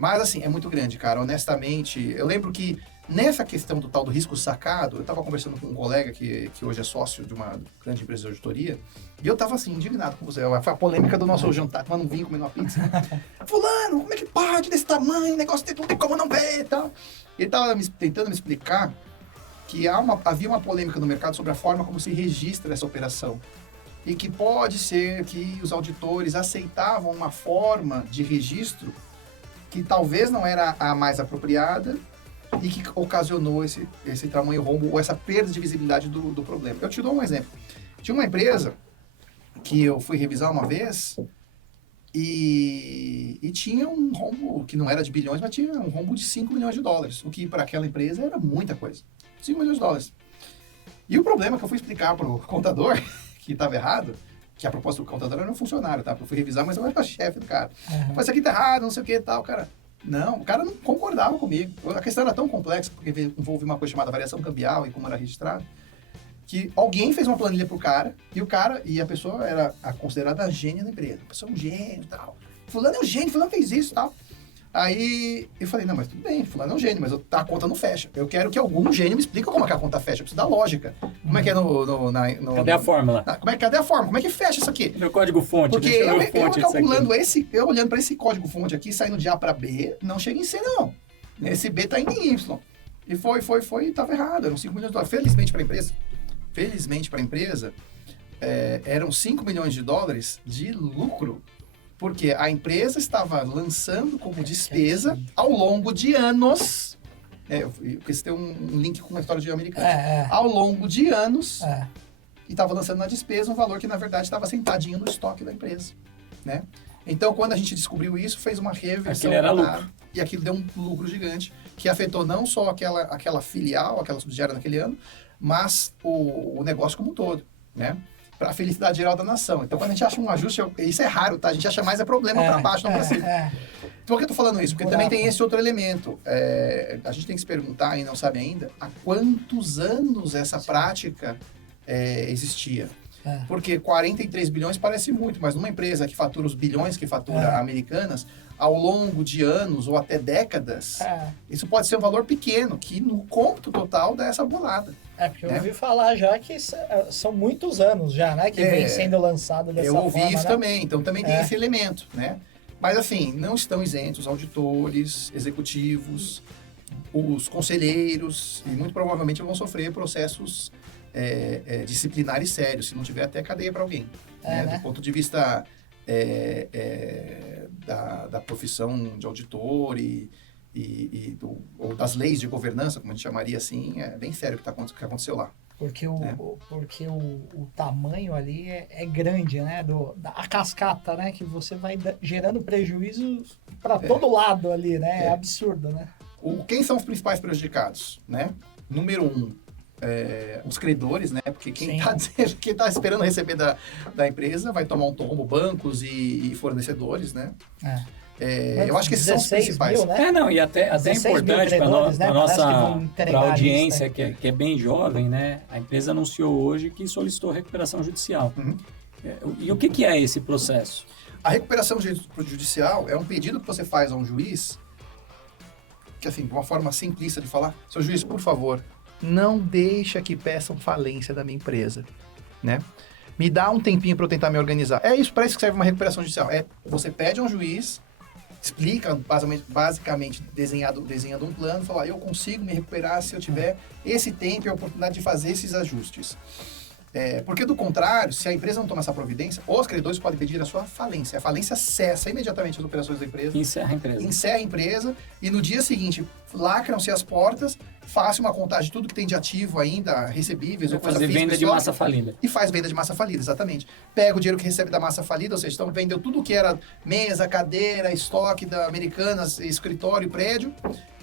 Mas, assim, é muito grande, cara. Honestamente, eu lembro que nessa questão do tal do risco sacado, eu estava conversando com um colega que hoje é sócio de uma grande empresa de auditoria, e eu estava, assim, indignado com você. Foi a polêmica do nosso jantar, tomando um vinho, comendo uma pizza. Né? Fulano, como é que pode desse tamanho, negócio tem tudo, como não vê e tal. Ele estava tentando me explicar que havia uma polêmica no mercado sobre a forma como se registra essa operação. E que pode ser que os auditores aceitavam uma forma de registro que talvez não era a mais apropriada e que ocasionou esse tamanho rombo ou essa perda de visibilidade do problema. Eu te dou um exemplo. Tinha uma empresa que eu fui revisar uma vez e tinha um rombo que não era de bilhões, mas tinha um rombo de 5 milhões de dólares, o que para aquela empresa era muita coisa. 5 milhões de dólares. E o problema que eu fui explicar para o contador, que estava errado, que a proposta do contador era um funcionário, tá? Eu fui revisar, mas eu era chefe do cara. Mas isso aqui tá errado, não sei o que e tal, cara. Não, o cara não concordava comigo. A questão era tão complexa, porque envolve uma coisa chamada variação cambial e como era registrado, que alguém fez uma planilha pro cara, e a pessoa era considerada a gênia da empresa. A pessoa é um gênio e tal. Fulano é um gênio, fulano fez isso e tal. Aí eu falei, não, mas tudo bem, fulano é um gênio, mas a conta não fecha. Eu quero que algum gênio me explique como é que a conta fecha. Eu preciso da lógica. Como é que é Cadê a fórmula? Cadê a fórmula? Como é que fecha isso aqui? Meu código-fonte. Porque eu olhando para esse código-fonte aqui, saindo de A para B, não chega em C, não. Esse B tá indo em Y. E foi, estava errado. Eram 5 milhões de dólares. Felizmente para a empresa, eram 5 milhões de dólares de lucro, porque a empresa estava lançando como despesa ao longo de anos, porque você tem um link com uma história de americano, ao longo de anos, e estava lançando na despesa um valor que, na verdade, estava sentadinho no estoque da empresa, né? Então, quando a gente descobriu isso, fez uma reversão. Aquilo era lucro. E aquilo deu um lucro gigante, que afetou não só aquela filial, aquela subsidiária naquele ano, mas o negócio como um todo, né? para a felicidade geral da nação. Então, quando a gente acha um ajuste, isso é raro, tá? A gente acha mais problema para baixo, não para cima. Então, por que eu tô falando isso? Porque também tem esse outro elemento. A gente tem que se perguntar, e não sabe ainda, há quantos anos essa prática existia. Porque 43 bilhões parece muito, mas numa empresa que fatura os bilhões que fatura Americanas, ao longo de anos ou até décadas, isso pode ser um valor pequeno, que no cômputo total dá essa bolada. Porque eu ouvi falar já que são muitos anos já, né? Que vem sendo lançado dessa forma. Eu ouvi isso né? também, então também tem esse elemento, né? Mas assim, não estão isentos auditores, executivos, os conselheiros, e muito provavelmente vão sofrer processos disciplinares sérios, se não tiver até cadeia para alguém. Né? Do ponto de vista da profissão de auditor ou das leis de governança, como a gente chamaria assim, é bem sério o que aconteceu lá. Porque o tamanho ali é grande, né? A cascata, né? Que você vai gerando prejuízo para todo lado ali, né? É absurdo, né? Quem são os principais prejudicados, né? Número 1, os credores, né? Porque quem tá esperando receber da empresa vai tomar um tombo, bancos e fornecedores, né? Eu acho que esses são os principais. Mil, né? E até é importante para a nossa audiência, que é bem jovem, né? A empresa anunciou hoje que solicitou recuperação judicial. E o que é esse processo? A recuperação judicial é um pedido que você faz a um juiz, que assim, de uma forma simplista de falar, seu juiz, por favor, não deixa que peçam falência da minha empresa, né? Me dá um tempinho para eu tentar me organizar. É isso, para isso que serve uma recuperação judicial. Você pede a um juiz, explica, basicamente desenhando um plano, falar, eu consigo me recuperar se eu tiver esse tempo e a oportunidade de fazer esses ajustes. Porque, do contrário, se a empresa não tomar essa providência, os credores podem pedir a sua falência. A falência cessa imediatamente as operações da empresa. Encerra a empresa. E no dia seguinte, lacram-se as portas, faça uma contagem de tudo que tem de ativo ainda, recebíveis, ou coisa física. Fazer venda de massa falida. E faz venda de massa falida, exatamente. Pega o dinheiro que recebe da massa falida, ou seja, então vendeu tudo que era mesa, cadeira, estoque da Americanas, escritório, prédio,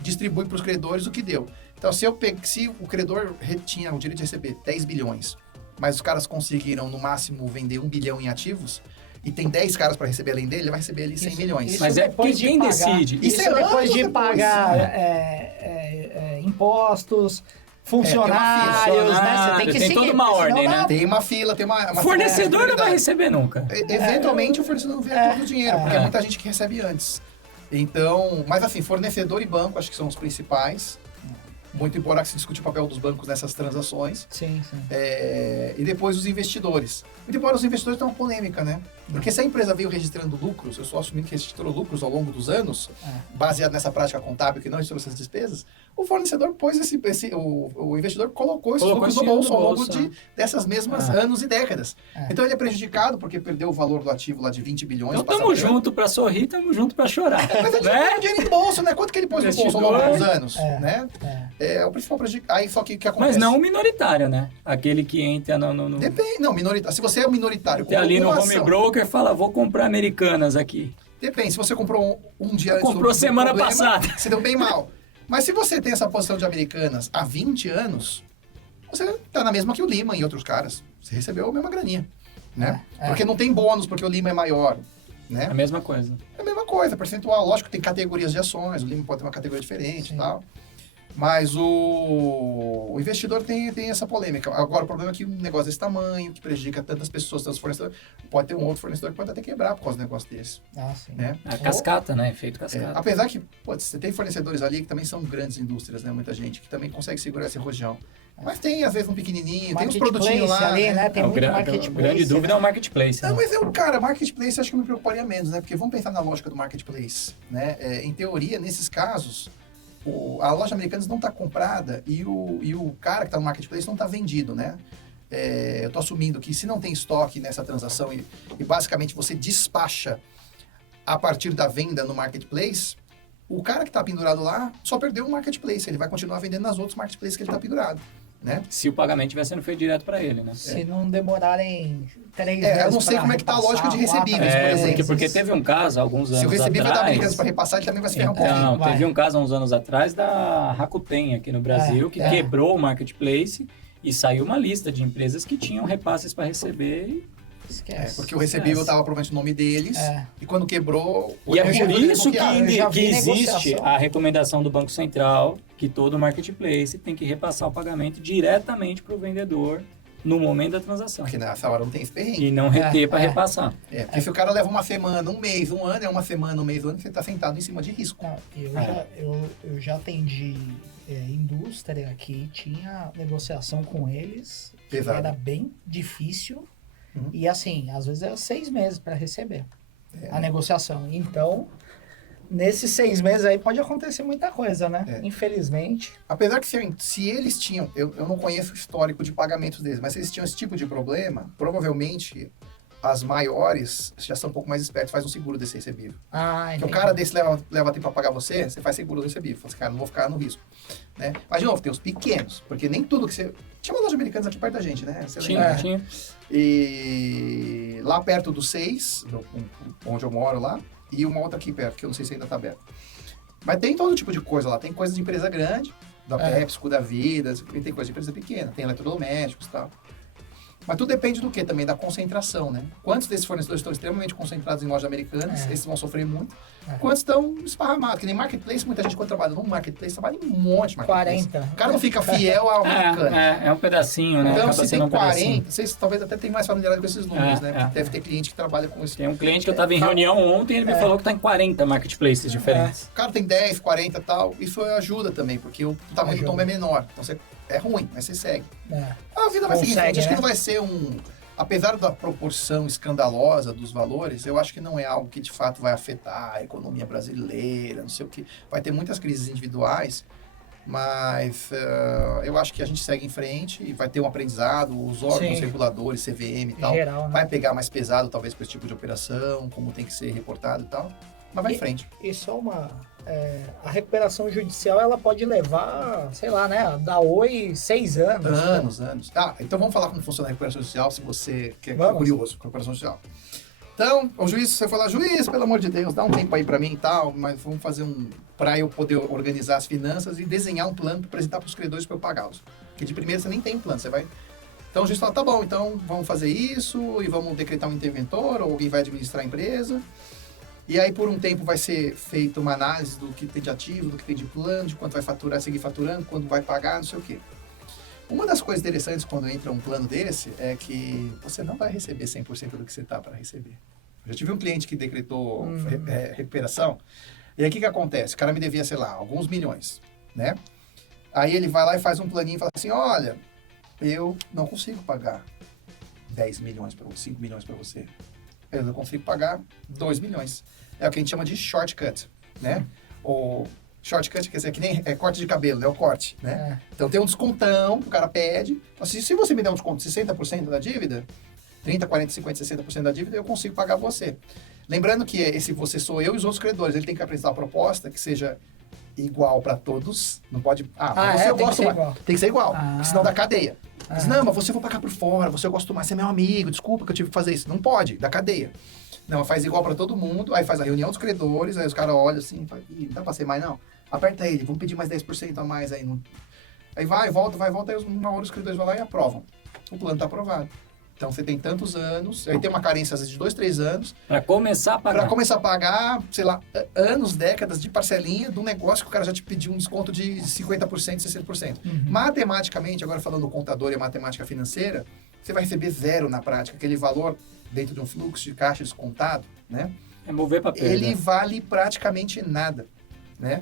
distribui para os credores o que deu. Então, se o credor tinha o direito de receber 10 bilhões, mas os caras conseguiram, no máximo, vender 1 bilhão em ativos, e tem 10 caras para receber além dele, ele vai receber ali 100 milhões. Mas quem decide? Isso depois de pagar impostos, funcionários, né? Você tem que seguir. Tem toda uma ordem, né? Tem uma fila, tem uma fornecedor não vai receber nunca. Eventualmente, o fornecedor não vê todo o dinheiro, porque é muita gente que recebe antes. Então, mas assim, fornecedor e banco, acho que são os principais. Muito embora que se discute o papel dos bancos nessas transações. Sim. E depois os investidores. Muito embora os investidores tenham uma polêmica, né? Porque se a empresa veio registrando lucros, eu só assumindo que registrou lucros ao longo dos anos, baseado nessa prática contábil que não registrou essas despesas, o fornecedor pôs o investidor colocou esses lucros no bolso ao longo dessas mesmas anos e décadas. Então ele é prejudicado porque perdeu o valor do ativo lá de 20 bilhões. Então estamos juntos para sorrir, estamos juntos para chorar. Mas ele tem dinheiro no bolso, né? Quanto que ele pôs no bolso ao longo dos anos? Né? É o principal prejudicado. Aí só que o que acontece? Mas não o minoritário, né? Aquele que entra no... Depende. Não, minoritário. Se você é um minoritário... Tem ali no home broker, fala, vou comprar Americanas aqui. Depende. Se você comprou um dia antes comprou semana passada. Você deu bem mal. Mas se você tem essa posição de Americanas há 20 anos, você tá na mesma que o Lima e outros caras. Você recebeu a mesma graninha, né? Porque não tem bônus, porque o Lima é maior, né? A mesma coisa. É a mesma coisa, percentual. Lógico que tem categorias de ações, o Lima pode ter uma categoria diferente e tal. Mas o investidor tem essa polêmica. Agora, o problema é que um negócio desse tamanho, que prejudica tantas pessoas, tantos fornecedores, pode ter um outro fornecedor que pode até quebrar por causa de um negócio desse. Sim. Né? A cascata, né? Efeito cascata. Apesar que, você tem fornecedores ali que também são grandes indústrias, né? Muita gente que também consegue segurar esse rojão. Mas tem, às vezes, um pequenininho, tem uns produtinhos lá, ali, né? Tem muito marketplace. A grande dúvida é o marketplace. Não, mas marketplace acho que eu me preocuparia menos, né? Porque vamos pensar na lógica do marketplace, né? Em teoria, nesses casos, a loja Americanas não está comprada e o cara que está no marketplace não está vendido, né? Eu estou assumindo que se não tem estoque nessa transação e basicamente você despacha a partir da venda no marketplace, o cara que está pendurado lá só perdeu o marketplace, ele vai continuar vendendo nas outros marketplaces que ele está pendurado. Né? Se o pagamento estiver sendo feito direto para ele, né? Se não demorarem 3 meses. Eu não sei como é que está a lógica de recebíveis, por exemplo. Porque teve um caso há alguns anos atrás. Se o recebível da Americanas para repassar, ele também vai se ferrar um pouquinho. Não, teve um caso há uns anos atrás da Rakuten aqui no Brasil, que quebrou o marketplace E saiu uma lista de empresas que tinham repasses para receber. Esquece. Porque o recebível estava provavelmente o nome deles, e quando quebrou... E é por isso que Eu já vi existe negociação. a recomendação do Banco Central que todo marketplace tem que repassar o pagamento diretamente para o vendedor no momento da transação. Porque nessa hora não tem esse perrengue. E não reter para repassar. Porque se o cara leva uma semana, um mês, um ano, é uma semana, um mês, um ano, você está sentado em cima de risco. Não, eu já atendi indústria que tinha negociação com eles, que Pesado. era bem difícil. E assim, às vezes era 6 meses para receber a negociação. Então, nesses 6 meses aí pode acontecer muita coisa, né? Infelizmente. Apesar que se eles tinham, eu não conheço o histórico de pagamentos deles, mas se eles tinham esse tipo de problema, provavelmente as maiores já são um pouco mais espertas, faz um seguro desse recebível. Porque o cara desse leva tempo para pagar você faz seguro do recebível. Fala assim, cara, não vou ficar no risco. Né? Mas, de novo, tem os pequenos, porque nem tudo que você... Tinha uma loja americana aqui perto da gente, né? Você lembra, né? Tinha. E lá perto do 6, onde eu moro lá, e uma outra aqui perto, que eu não sei se ainda tá aberta. Mas tem todo tipo de coisa lá. Tem coisa de empresa grande, da PepsiCo, da Vida, e tem coisa de empresa pequena, tem eletrodomésticos e tal. Mas tudo depende do quê também? Da concentração, né? Quantos desses fornecedores estão extremamente concentrados em lojas americanas? Esses vão sofrer muito. Quantos estão esparramados? Que nem marketplace, muita gente quando trabalha num marketplace, trabalha em um monte de marketplace. 40. O cara não fica fiel ao americano. É um pedacinho, né? Então, Acaba se sendo tem um pedacinho. 40, vocês talvez até tenham mais familiaridade com esses números, né? Porque deve ter cliente que trabalha com isso. Tem um cliente que eu estava em reunião ontem, ele me falou que está em 40 marketplaces diferentes. O cara tem 10, 40 e tal. Isso ajuda também, porque o tamanho do tombo é menor. Então, é ruim, mas você segue. A vida vai seguir em frente. Acho que não vai ser apesar da proporção escandalosa dos valores, eu acho que não é algo que de fato vai afetar a economia brasileira, não sei o que. Vai ter muitas crises individuais, mas eu acho que a gente segue em frente e vai ter um aprendizado, os órgãos reguladores, CVM e tal, geral, né? vai pegar mais pesado talvez com esse tipo de operação, como tem que ser reportado e tal, mas vai em frente. E só a recuperação judicial, ela pode levar, sei lá, né? Da Oi 6 anos. Anos. Então vamos falar como funciona a recuperação judicial, se você quer Vamos. curioso com a recuperação judicial. Então, o juiz, você falar, juiz, pelo amor de Deus, dá um tempo aí pra mim e tal, mas vamos fazer pra eu poder organizar as finanças e desenhar um plano para apresentar pros credores para eu pagá-los. Porque de primeira você nem tem plano, você vai... Então o juiz fala, tá bom, então vamos fazer isso e vamos decretar um interventor ou alguém vai administrar a empresa. E aí, por um tempo, vai ser feita uma análise do que tem de ativo, do que tem de plano, de quanto vai faturar, seguir faturando, quando vai pagar, não sei o quê. Uma das coisas interessantes quando entra um plano desse é que você não vai receber 100% do que você está para receber. Eu já tive um cliente que decretou recuperação, e aí o que acontece? O cara me devia, sei lá, alguns milhões, né? Aí ele vai lá e faz um planinho e fala assim, olha, eu não consigo pagar 10 milhões para você, 5 milhões para você. Eu não consigo pagar 2 milhões. É o que a gente chama de shortcut, né? O shortcut quer dizer que nem corte de cabelo, né? O corte, né? Então tem um descontão que o cara pede. Assim, se você me der um desconto de 60% da dívida, 30, 40, 50, 60% da dívida, eu consigo pagar você. Lembrando que esse você sou eu e os outros credores. Ele tem que apresentar uma proposta que seja igual para todos. Não pode... você eu gosto mais. Tem que ser igual, porque senão dá cadeia. Diz, não, mas você eu vou pagar por fora, você eu gosto mais, você é meu amigo, desculpa que eu tive que fazer isso. Não pode, dá cadeia. Não, faz igual para todo mundo, aí faz a reunião dos credores, aí os caras olham assim, não dá pra ser mais não. Aperta ele, vamos pedir mais 10% a mais aí. Aí vai, volta, aí uma hora os credores vão lá e aprovam. O plano tá aprovado. Então você tem tantos anos, aí tem uma carência às vezes de 2, 3 anos. Para começar a pagar. Para começar a pagar, sei lá, anos, décadas de parcelinha de um negócio que o cara já te pediu um desconto de 50%, 60%. Matematicamente, agora falando do contador e a matemática financeira, você vai receber zero na prática. Aquele valor dentro de um fluxo de caixa descontado, né? É mover para perda. Ele vale praticamente nada, né?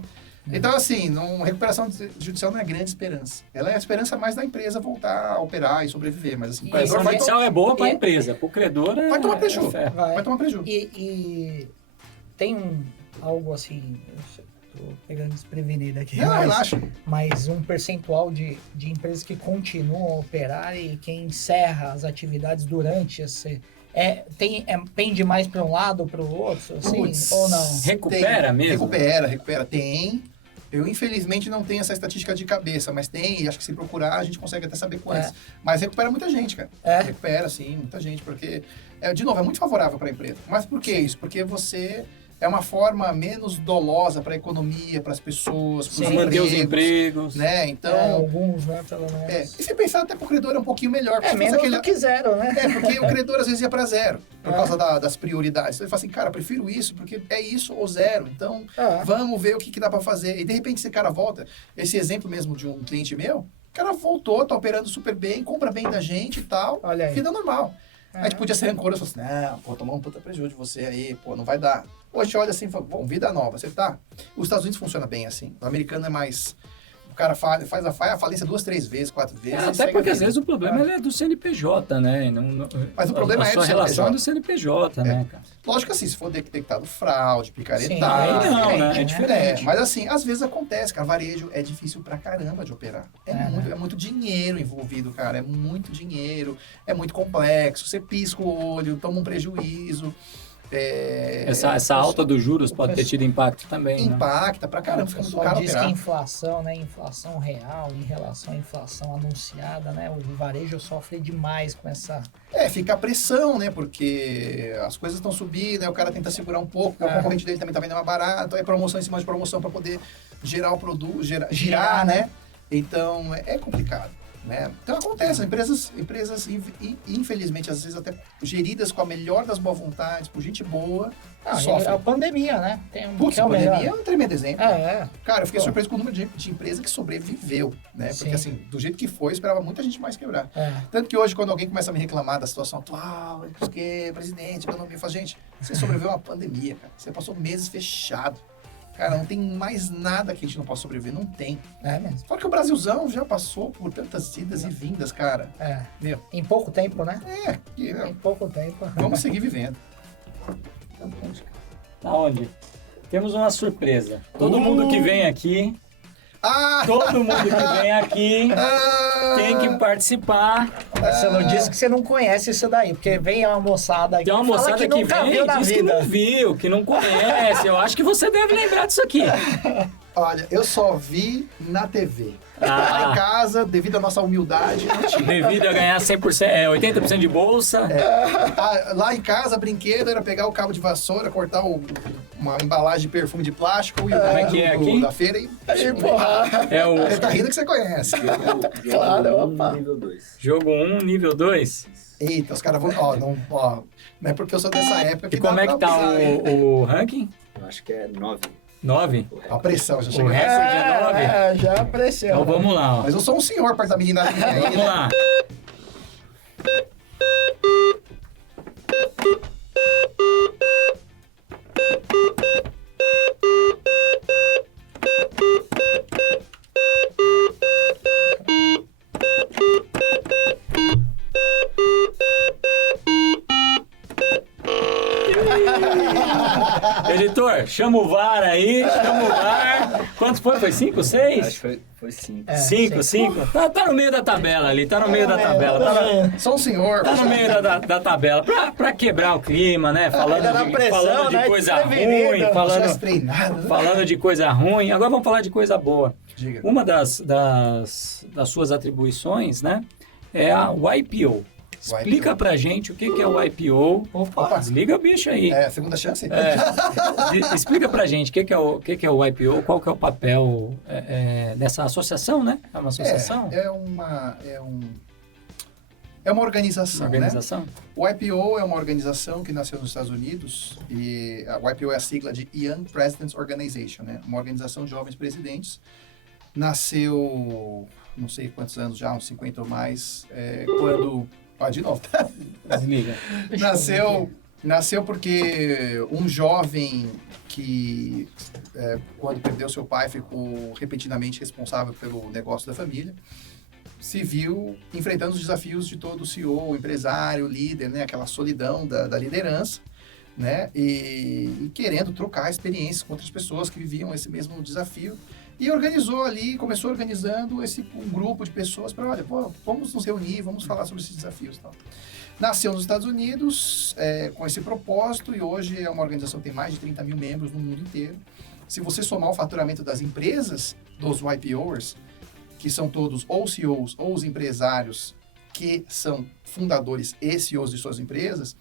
Então, assim, recuperação judicial não é grande esperança. Ela é a esperança mais da empresa voltar a operar e sobreviver. Mas, assim, a recuperação judicial é boa para a empresa. Para o credor vai tomar prejuízo. Vai tomar prejuízo. E tem algo assim... Estou pegando desprevenido aqui. Não, relaxa. Mas um percentual de empresas que continuam a operar e quem encerra as atividades durante esse... pende mais para um lado ou para o outro, assim, ou não? Recupera mesmo? Recupera. Tem. Eu, infelizmente, não tenho essa estatística de cabeça, mas tem, e acho que se procurar, a gente consegue até saber quantos. Mas recupera muita gente, cara. Recupera, sim, muita gente, porque, de novo, é muito favorável para a empresa. Mas por que isso? Porque você é uma forma menos dolosa para a economia, para as pessoas, para os manter os empregos. né? Então, alguns, né, pelo menos. e se pensar até para o credor é um pouquinho melhor. porque se fosse Menos do que zero, né? porque o credor às vezes ia para zero, por causa das prioridades. Então ele fala assim, cara, prefiro isso, porque é isso ou zero. Então, vamos ver o que dá para fazer. E de repente esse cara volta, esse exemplo mesmo de um cliente meu, o cara voltou, tá operando super bem, compra bem da gente e tal, Olha aí. vida normal. A gente podia ser rancoroso, falou assim, não, pô, tomar um puta prejuízo de você aí, pô, não vai dar. Hoje olha assim, fala, bom, vida nova, você tá? Os Estados Unidos funciona bem assim, o americano é mais... O cara faz a falência 2, 3 vezes, 4 vezes. Até porque às vezes o problema é do CNPJ, né? Mas o problema a é sua do relação CNPJ. é do CNPJ, né, cara? Lógico assim, se for detectado fraude, picaretagem... Aí não, né? É né? diferente. mas assim, às vezes acontece, cara, varejo é difícil pra caramba de operar. É muito dinheiro envolvido, cara, é muito dinheiro, é muito complexo, você pisca o olho, toma um prejuízo. Essa alta dos juros pode ter tido impacto também, né? Impacta pra caramba, fica muito caro diz que operar. inflação, né? Inflação real em relação à inflação anunciada, né? O varejo sofre demais com essa... Fica a pressão, né? Porque as coisas estão subindo, aí o cara tenta segurar um pouco, porque o concorrente dele também tá vendendo mais barato, aí promoção em cima de promoção para poder gerar o produto, girar, né? Então, é complicado. Né? Então acontece, empresas infelizmente, às vezes até geridas com a melhor das boas vontades, por gente boa, sofrem. A pandemia, né? Putz, a pandemia é um tremendo exemplo. Cara, eu fiquei Pô. surpreso com o número de empresa que sobreviveu, né? Sim. Porque assim, do jeito que foi, eu esperava muita gente mais quebrar. Tanto que hoje, quando alguém começa a me reclamar da situação atual, porque presidente, economia, eu falo, gente, você sobreviveu a uma pandemia, cara. Você passou meses fechado. Cara, não tem mais nada que a gente não possa sobreviver, não tem. É mesmo. Fora que o Brasilzão já passou por tantas idas e vindas, cara. Meu. Em pouco tempo, né? Meu, Em pouco tempo. vamos seguir vivendo. Aonde? Temos uma surpresa. Todo mundo que vem aqui, todo mundo que vem aqui tem que participar. Marcelo disse que você não conhece isso daí, porque vem uma moçada aqui Tem uma e fala moçada que que nunca vem viu e na diz que vida. não viu, que não conhece. Eu acho que você deve lembrar disso aqui. Olha, eu só vi na TV. Lá em casa, devido à nossa humildade, não tinha. Devido a ganhar 100%, 80% de bolsa. Lá em casa, brinquedo era pegar o cabo de vassoura, cortar uma embalagem de perfume de plástico e o Como é que é aqui? da feira e porra. É o Ele tá rindo que você conhece. Claro, opa. Nível 2. jogo 1, nível 2. Eita, os caras vão... Não é porque eu sou dessa época que E como dá é que pra tá usar, hein? o ranking? Eu acho que é 9. 9? A pressão já O chega. recorde é 9? Já apareceu. Então vamos lá, ó. Mas eu sou um senhor perto da meninada que vem aí, Vamos né? lá. Editor, chama o VAR aí, chama o VAR. Quantos foi? Foi 5, 6? Acho que foi 5. 5, 5. Tá no meio da tabela ali, tá no meio da tabela. Sou um senhor. Tá no meio da tabela. Pra quebrar o clima, né? Falando Ainda na pressão, falando de né? coisa Desprevenido. ruim, Vocês treinados, né? falando de coisa ruim. Agora vamos falar de coisa boa. Diga. Uma das suas atribuições, né? É o IPO. Explica pra gente o que é o IPO. Opa. Desliga o bicho aí. Segunda chance? Explica pra gente o que é o IPO, qual que é o papel dessa associação, né? É uma associação? É uma organização, Uma organização? né? O IPO é uma organização que nasceu nos Estados Unidos e o IPO é a sigla de Young Presidents Organization, né? Uma organização de jovens presidentes. Nasceu, não sei quantos anos já, uns 50 ou mais, quando... de novo, tá? Desliga. Nasceu porque um jovem que, quando perdeu seu pai, ficou repentinamente responsável pelo negócio da família, se viu enfrentando os desafios de todo CEO, empresário, líder, né? Aquela solidão da liderança, né? E querendo trocar experiências com outras pessoas que viviam esse mesmo desafio. E organizou ali, começou organizando um grupo de pessoas para, olha, vamos nos reunir, vamos falar sobre esses desafios e tal. Nasceu nos Estados Unidos com esse propósito e hoje é uma organização que tem mais de 30 mil membros no mundo inteiro. Se você somar o faturamento das empresas, dos YPOers, que são todos ou CEOs ou os empresários que são fundadores e CEOs de suas empresas,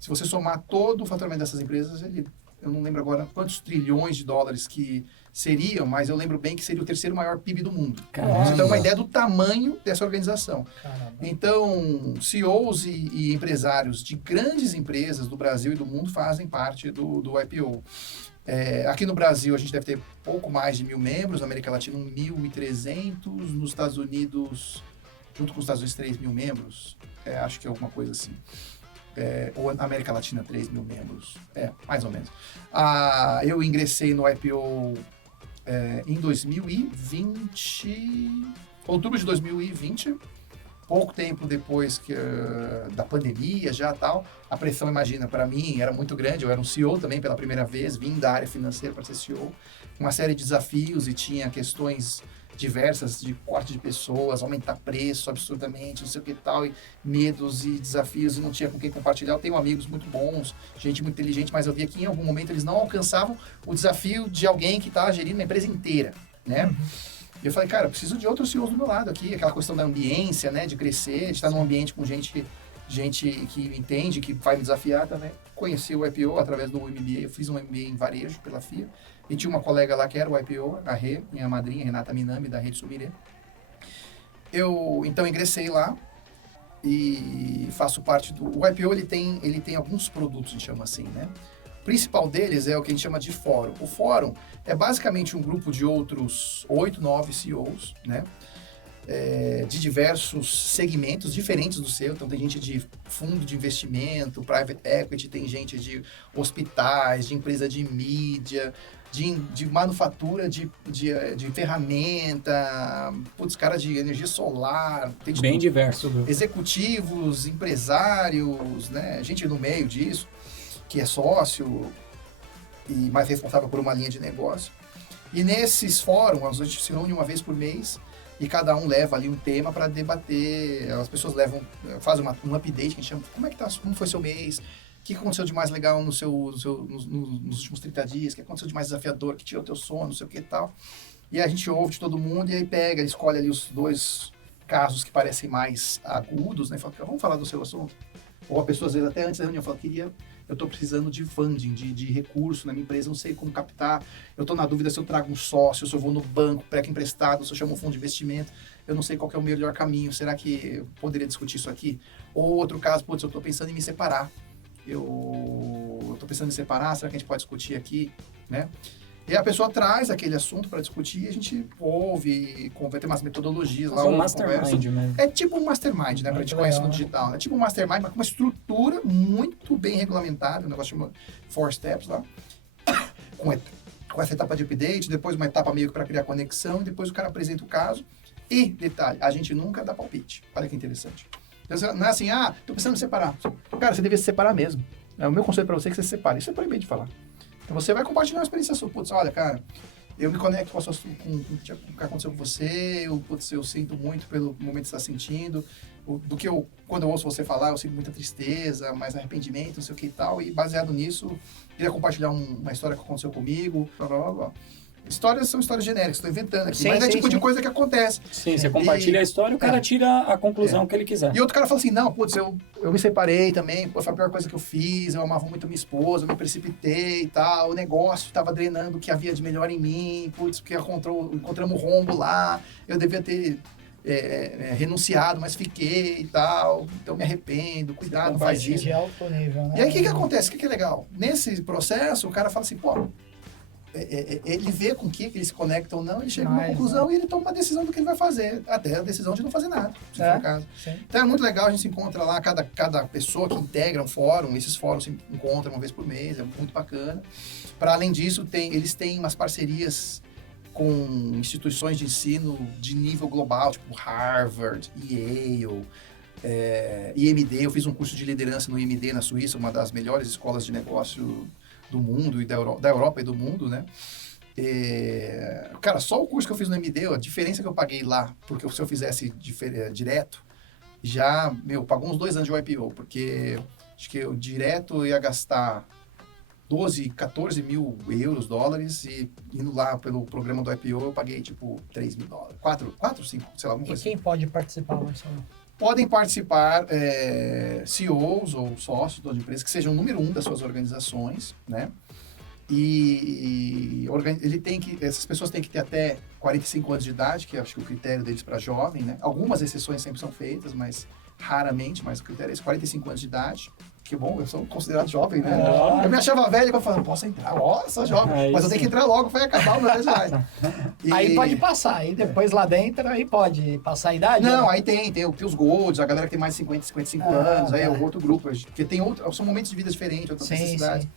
se você somar todo o faturamento dessas empresas, ele eu não lembro agora quantos trilhões de dólares que seriam, mas eu lembro bem que seria o terceiro maior PIB do mundo. Caramba. Você tem uma ideia do tamanho dessa organização. Caramba. Então, CEOs e empresários de grandes empresas do Brasil e do mundo fazem parte do IPO. Aqui no Brasil, a gente deve ter pouco mais de 1.000 membros, na América Latina 1.300, nos Estados Unidos, junto com os Estados Unidos, 3.000 membros, acho que é alguma coisa assim. Ou na América Latina, 3.000 membros, mais ou menos. Eu ingressei no IPO em 2020, outubro de 2020, pouco tempo depois da pandemia já tal. A pressão, imagina, para mim era muito grande. Eu era um CEO também pela primeira vez, vim da área financeira para ser CEO. Uma série de desafios e tinha questões diversas de corte de pessoas, aumentar preço absurdamente, não sei o que tal, e medos e desafios, e não tinha com quem compartilhar. Eu tenho amigos muito bons, gente muito inteligente, mas eu via que em algum momento eles não alcançavam o desafio de alguém que estava gerindo uma empresa inteira, né? E eu falei, cara, eu preciso de outros CEOs do meu lado aqui, aquela questão da ambiência, né, de crescer, de estar num ambiente com gente que entende, que vai me desafiar também. Conheci o IPO através do MBA, eu fiz um MBA em varejo pela FIA, e tinha uma colega lá que era o IPO, a Rê, minha madrinha, Renata Minami, da Rede Subirê. Eu, então, ingressei lá e faço parte do... O IPO, ele tem alguns produtos, a gente chama assim, né? O principal deles é o que a gente chama de fórum. O fórum é basicamente um grupo de outros 8, 9 CEOs, né? De diversos segmentos diferentes do seu. Então, tem gente de fundo de investimento, private equity, tem gente de hospitais, de empresa de mídia, de manufatura de ferramenta, cara de energia solar. Tem de Bem tudo. diverso. Executivos, empresários, né? Gente no meio disso, que é sócio e mais responsável por uma linha de negócio. E nesses fóruns, a gente se reúne uma vez por mês e cada um leva ali um tema para debater. As pessoas fazem um update, que a gente chama, como foi seu mês, o que aconteceu de mais legal nos últimos 30 dias, o que aconteceu de mais desafiador, que tirou o teu sono, não sei o que e tal. E a gente ouve de todo mundo e aí escolhe ali os 2 casos que parecem mais agudos, né? Fala, vamos falar do seu assunto. Ou a pessoa, às vezes, até antes da reunião, fala, eu estou precisando de funding, de recurso na minha empresa, não sei como captar, eu estou na dúvida se eu trago um sócio, se eu vou no banco, pego emprestado, se eu chamo um fundo de investimento, eu não sei qual que é o melhor caminho, será que eu poderia discutir isso aqui? Ou outro caso, eu estou pensando em me separar, eu estou pensando em me separar, será que a gente pode discutir aqui, né? E a pessoa traz aquele assunto para discutir e a gente ouve, vai ter umas metodologias lá. Um mastermind mesmo. É tipo um mastermind, né? Pra gente conhecer no digital. É tipo um mastermind, mas com uma estrutura muito bem regulamentada. Um negócio chama 4 Steps lá. Com essa etapa de update, depois uma etapa meio que para criar conexão, e depois o cara apresenta o caso. E, detalhe, a gente nunca dá palpite. Olha que interessante. Então, não é assim, tô precisando me separar. Cara, você devia se separar mesmo. O meu conselho para você é que você se separe. Isso é proibido de falar. Então você vai compartilhar uma experiência sua. Putz, olha, cara, eu me conecto com o que aconteceu com você, eu sinto muito pelo momento que você está sentindo, quando eu ouço você falar, eu sinto muita tristeza, mais arrependimento, não sei o que e tal, e baseado nisso, queria compartilhar uma história que aconteceu comigo, blá, blá, blá, blá. Histórias são histórias genéricas, estou inventando aqui, mas é tipo de coisa que acontece. Sim, você compartilha a história e o cara tira a conclusão que ele quiser. E outro cara fala assim, não, putz, eu me separei também, foi a pior coisa que eu fiz, eu amava muito a minha esposa, eu me precipitei e tal, o negócio estava drenando o que havia de melhor em mim, putz, porque encontramos um rombo lá, eu devia ter renunciado, mas fiquei e tal, então me arrependo, cuidado, não faz isso. De alto nível, né? E aí o que acontece? O que é legal? Nesse processo, o cara fala assim, pô, ele vê com o que ele se conecta ou não, ele chega a uma conclusão e ele toma uma decisão do que ele vai fazer, até a decisão de não fazer nada, se for o caso. Sim. Então é muito legal, a gente se encontra lá, cada pessoa que integra um fórum, esses fóruns se encontram uma vez por mês, é muito bacana. Para além disso, eles têm umas parcerias com instituições de ensino de nível global, tipo Harvard, Yale, IMD. Eu fiz um curso de liderança no IMD na Suíça, uma das melhores escolas de negócio do mundo e da Europa e do mundo, né? Cara, só o curso que eu fiz no MD, a diferença que eu paguei lá, porque se eu fizesse direto, já, pagou uns 2 anos de IPO, porque acho que eu direto ia gastar 12, 14 mil euros, dólares, e indo lá pelo programa do IPO, eu paguei tipo 3 mil dólares, 4, 5, sei lá, alguma coisa. E quem pode participar, Marcelo? Podem participar CEOs ou sócios de empresas que sejam o número 1 das suas organizações, né? essas pessoas têm que ter até 45 anos de idade, que acho que é o critério deles para jovem, né? Algumas exceções sempre são feitas, mas raramente, mas o critério é esse, 45 anos de idade. Que bom, eu sou considerado jovem, né? Ah. Eu me achava velho quando eu falava, posso entrar, sou jovem. É mas eu isso. tenho que entrar logo, vai acabar o meu deadline. Aí pode passar, aí depois lá dentro, aí pode passar a idade? Não, né? aí tem os golds, a galera que tem mais de 50, 55 anos, aí é outro grupo, porque são momentos de vida diferentes, outras necessidades. Sim.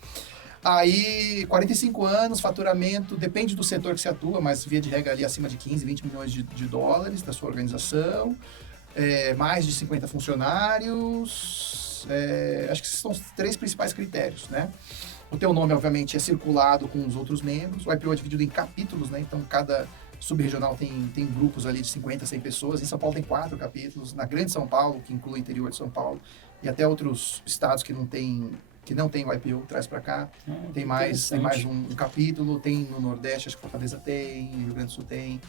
Aí, 45 anos, faturamento, depende do setor que você atua, mas via de regra ali acima de 15, 20 milhões de dólares da sua organização, mais de 50 funcionários, acho que esses são os 3 principais critérios, né? O teu nome, obviamente, é circulado com os outros membros, o IPO é dividido em capítulos, né? Então, cada subregional tem grupos ali de 50, 100 pessoas, em São Paulo tem 4 capítulos, na Grande São Paulo, que inclui o interior de São Paulo, e até outros estados que não tem o IPO, traz para cá. Tem mais um capítulo, tem no Nordeste, acho que Fortaleza tem, no Rio Grande do Sul tem.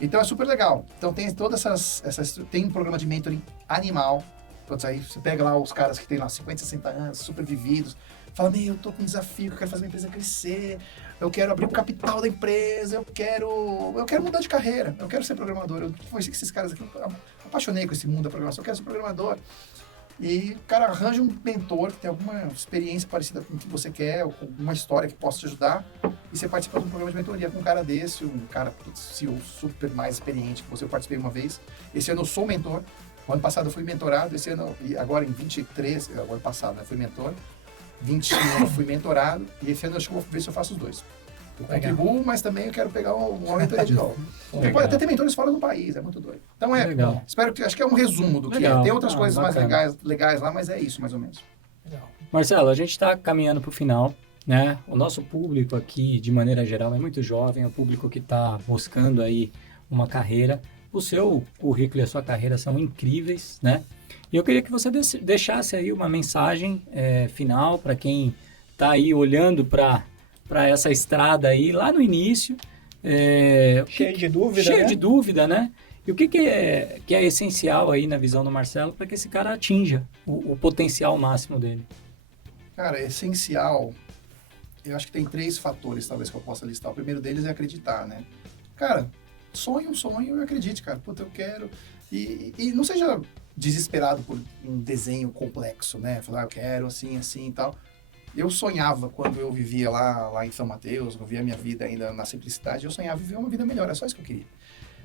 Então é super legal. Então tem todas tem um programa de mentoring animal. Putz, aí você pega lá os caras que tem lá 50, 60 anos, super vividos, fala, eu tô com um desafio, eu quero fazer minha empresa crescer, eu quero abrir o capital da empresa, eu quero mudar de carreira, eu quero ser programador. Foi isso que esses caras aqui, eu apaixonei com esse mundo da programação, eu quero ser programador. E o cara arranja um mentor que tem alguma experiência parecida com o que você quer, ou com uma história que possa te ajudar, e você participa de um programa de mentoria com um cara desse, um cara CEO super mais experiente que você. Eu participei uma vez. Esse ano eu sou mentor. O ano passado eu fui mentorado, esse ano, e agora em 23, o ano passado, né, fui mentor. 21 eu fui mentorado, e esse ano eu acho que vou ver se eu faço os dois. Eu contribuo, mas também eu quero pegar uma mentoria de novo. Você pode até ter mentores fora do país, é muito doido. Então Legal. acho que é um resumo do que Legal. é. Tem outras coisas mais bacana. legais lá, mas é isso, mais ou menos. Legal. Marcelo, a gente está caminhando para o final, né? O nosso público aqui, de maneira geral, é muito jovem, é o público que está buscando aí uma carreira. O seu currículo e a sua carreira são incríveis, né? E eu queria que você deixasse aí uma mensagem final para quem está aí olhando para essa estrada aí, lá no início. Cheio de dúvida, Cheio né? de dúvida, né? E o que é essencial aí na visão do Marcelo para que esse cara atinja o potencial máximo dele? Cara, é essencial. Eu acho que tem 3 fatores, talvez, que eu possa listar. O primeiro deles é acreditar, né? Cara, sonhe um sonho e acredite, cara. Puta, eu quero. E não seja desesperado por um desenho complexo, né? Falar, eu quero assim, assim e tal. Eu sonhava, quando eu vivia lá em São Mateus, eu vivia a minha vida ainda na simplicidade, eu sonhava viver uma vida melhor, é só isso que eu queria.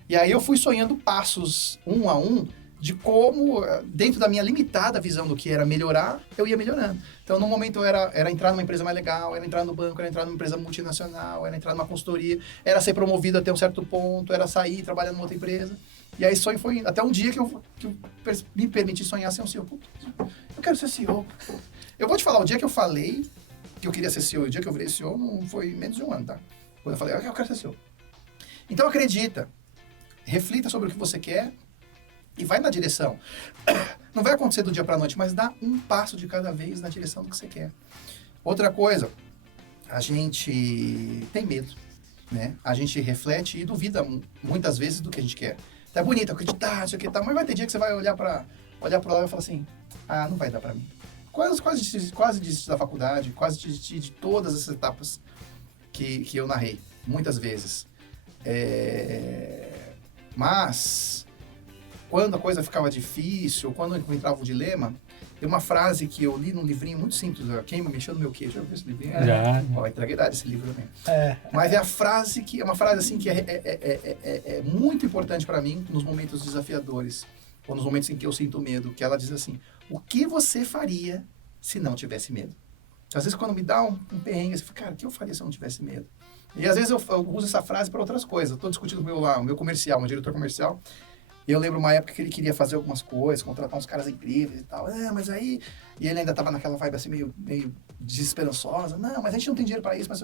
E aí eu fui sonhando passos, um a um, de como, dentro da minha limitada visão do que era melhorar, eu ia melhorando. Então, no momento, era entrar numa empresa mais legal, era entrar no banco, era entrar numa empresa multinacional, era entrar numa consultoria, era ser promovido até um certo ponto, era sair, trabalhar numa outra empresa. E aí, sonho foi até um dia que eu me permiti sonhar ser um CEO. Putz, eu quero ser CEO. Eu vou te falar, o dia que eu falei que eu queria ser CEO, o dia que eu virei CEO, não foi menos de um ano, tá? Quando eu falei, eu quero ser CEO. Então, acredita. Reflita sobre o que você quer e vai na direção. Não vai acontecer do dia para a noite, mas dá um passo de cada vez na direção do que você quer. Outra coisa, a gente tem medo, né? A gente reflete e duvida muitas vezes do que a gente quer. Tá bonito, acreditar, isso aqui, tá, mas vai ter dia que você vai olhar para lá e falar assim, não vai dar para mim. Quase desisti da faculdade, quase desisti de todas essas etapas que eu narrei, muitas vezes. Mas, quando a coisa ficava difícil, quando eu entrava um dilema, tem uma frase que eu li num livrinho muito simples, Queima mexendo no meu queijo. Já viu esse livrinho? Já. Ó, entrega idade esse livro também. É. Mas é uma frase assim que é muito importante para mim nos momentos desafiadores, ou nos momentos em que eu sinto medo, que ela diz assim, o que você faria se não tivesse medo? Às vezes, quando me dá um perrengue, você fala, cara, o que eu faria se eu não tivesse medo? E às vezes eu uso essa frase para outras coisas. Eu estou discutindo o meu comercial, meu diretor comercial. E eu lembro uma época que ele queria fazer algumas coisas, contratar uns caras incríveis e tal. Mas aí... E ele ainda estava naquela vibe assim, meio desesperançosa. Não, mas a gente não tem dinheiro para isso. Mas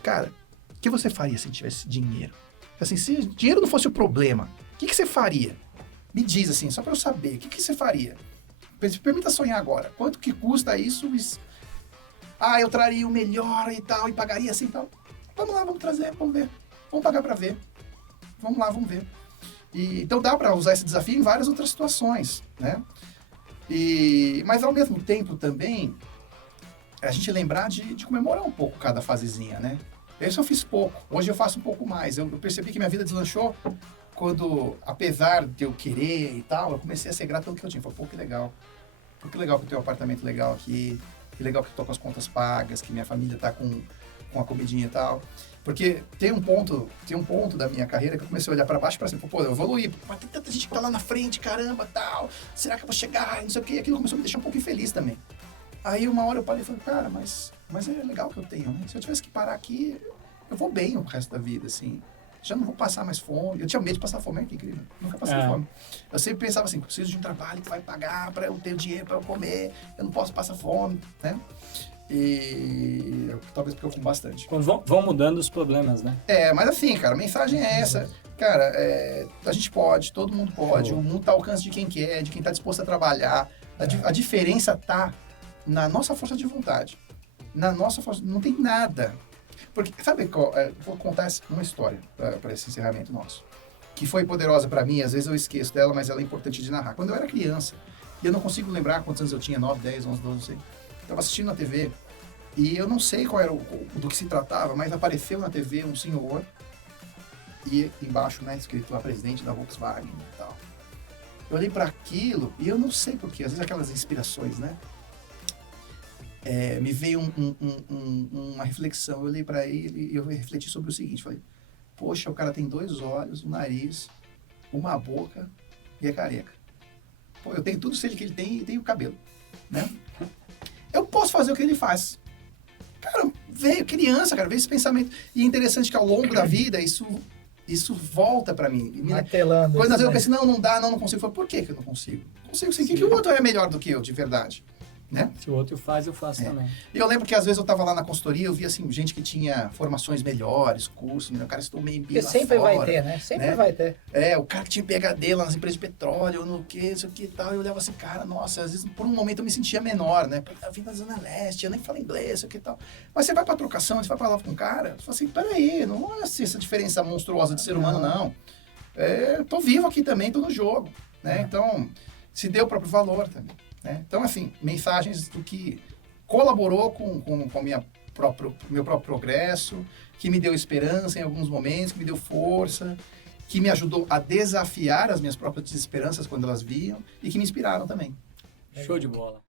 cara, o que você faria se tivesse dinheiro? Assim, se dinheiro não fosse o problema, o que você faria? Me diz assim, só para eu saber. O que você faria? Permita sonhar agora. Quanto que custa isso? Eu traria o melhor e tal, e pagaria assim e tal. Vamos lá, vamos trazer, vamos ver. Vamos pagar para ver. Vamos lá, vamos ver. Então dá para usar esse desafio em várias outras situações, né? Mas ao mesmo tempo também, a gente lembrar de comemorar um pouco cada fasezinha, né? Isso eu fiz pouco. Hoje eu faço um pouco mais. Eu percebi que minha vida deslanchou quando, apesar de eu querer e tal, eu comecei a ser grato pelo que eu tinha. Falei, pô, que legal. Pô, que legal que eu tenho um apartamento legal aqui. Que legal que eu tô com as contas pagas, que minha família tá com a comidinha e tal. Porque tem um ponto da minha carreira que eu comecei a olhar para baixo e para cima, pô, eu evoluí, mas tem tanta gente que tá lá na frente, caramba, tal, será que eu vou chegar, não sei o quê, aquilo começou a me deixar um pouco infeliz também. Aí uma hora eu parei e falei, cara, mas é legal que eu tenho, né? Se eu tivesse que parar aqui, eu vou bem o resto da vida, assim. Já não vou passar mais fome. Eu tinha medo de passar fome, que incrível. Nunca passei fome. Eu sempre pensava assim, preciso de um trabalho que vai pagar para eu ter dinheiro para eu comer, eu não posso passar fome, né? E eu talvez preocupe bastante. Quando vão mudando os problemas, né? Mas assim, cara, a mensagem é essa. Cara, a gente pode, todo mundo pode. O mundo tá ao alcance de quem quer, de quem tá disposto a trabalhar. A diferença tá na nossa força de vontade. Na nossa força, não tem nada. Porque, sabe qual? Vou contar uma história para esse encerramento nosso. Que foi poderosa para mim, às vezes eu esqueço dela, mas ela é importante de narrar. Quando eu era criança, e eu não consigo lembrar quantos anos eu tinha, 9, 10, 11, 12, não sei. Estava assistindo na TV, e eu não sei qual era do que se tratava, mas apareceu na TV um senhor, e embaixo, né, escrito lá, presidente da Volkswagen e tal. Eu olhei para aquilo, e eu não sei porquê, às vezes aquelas inspirações, né? Me veio uma reflexão, eu olhei para ele e eu refleti sobre o seguinte, falei, poxa, o cara tem 2 olhos, um nariz, uma boca e é careca. Pô, eu tenho tudo isso que ele tem e tenho cabelo, né? Eu posso fazer o que ele faz. Cara, veio criança, cara, veio esse pensamento. E é interessante que ao longo da vida, isso volta pra mim. Martelando. Quando às vezes eu pensei, não dá, não consigo. Eu falei, por que eu não consigo? Consigo sim. Que o outro é melhor do que eu, de verdade? Né? Se o outro faz, eu faço também. E eu lembro que às vezes eu tava lá na consultoria, eu via assim, gente que tinha formações melhores, cursos, né? O cara estou meio Porque sempre vai ter, né? Sempre vai ter. O cara que tinha PhD lá nas empresas de petróleo, no que, isso aqui e tal, eu olhava assim, cara, nossa, às vezes por um momento eu me sentia menor, né? Eu vim da Zona Leste, eu nem falo inglês, isso aqui e tal. Mas você vai pra trocação, você vai falar com o cara, você fala assim, peraí, não é assim essa diferença monstruosa de ser humano, não. Eu tô vivo aqui também, tô no jogo, né? Então, se dê o próprio valor também. Né? Então, assim, mensagens do que colaborou com meu próprio progresso, que me deu esperança em alguns momentos, que me deu força, que me ajudou a desafiar as minhas próprias desesperanças quando elas vinham e que me inspiraram também. Show de bola.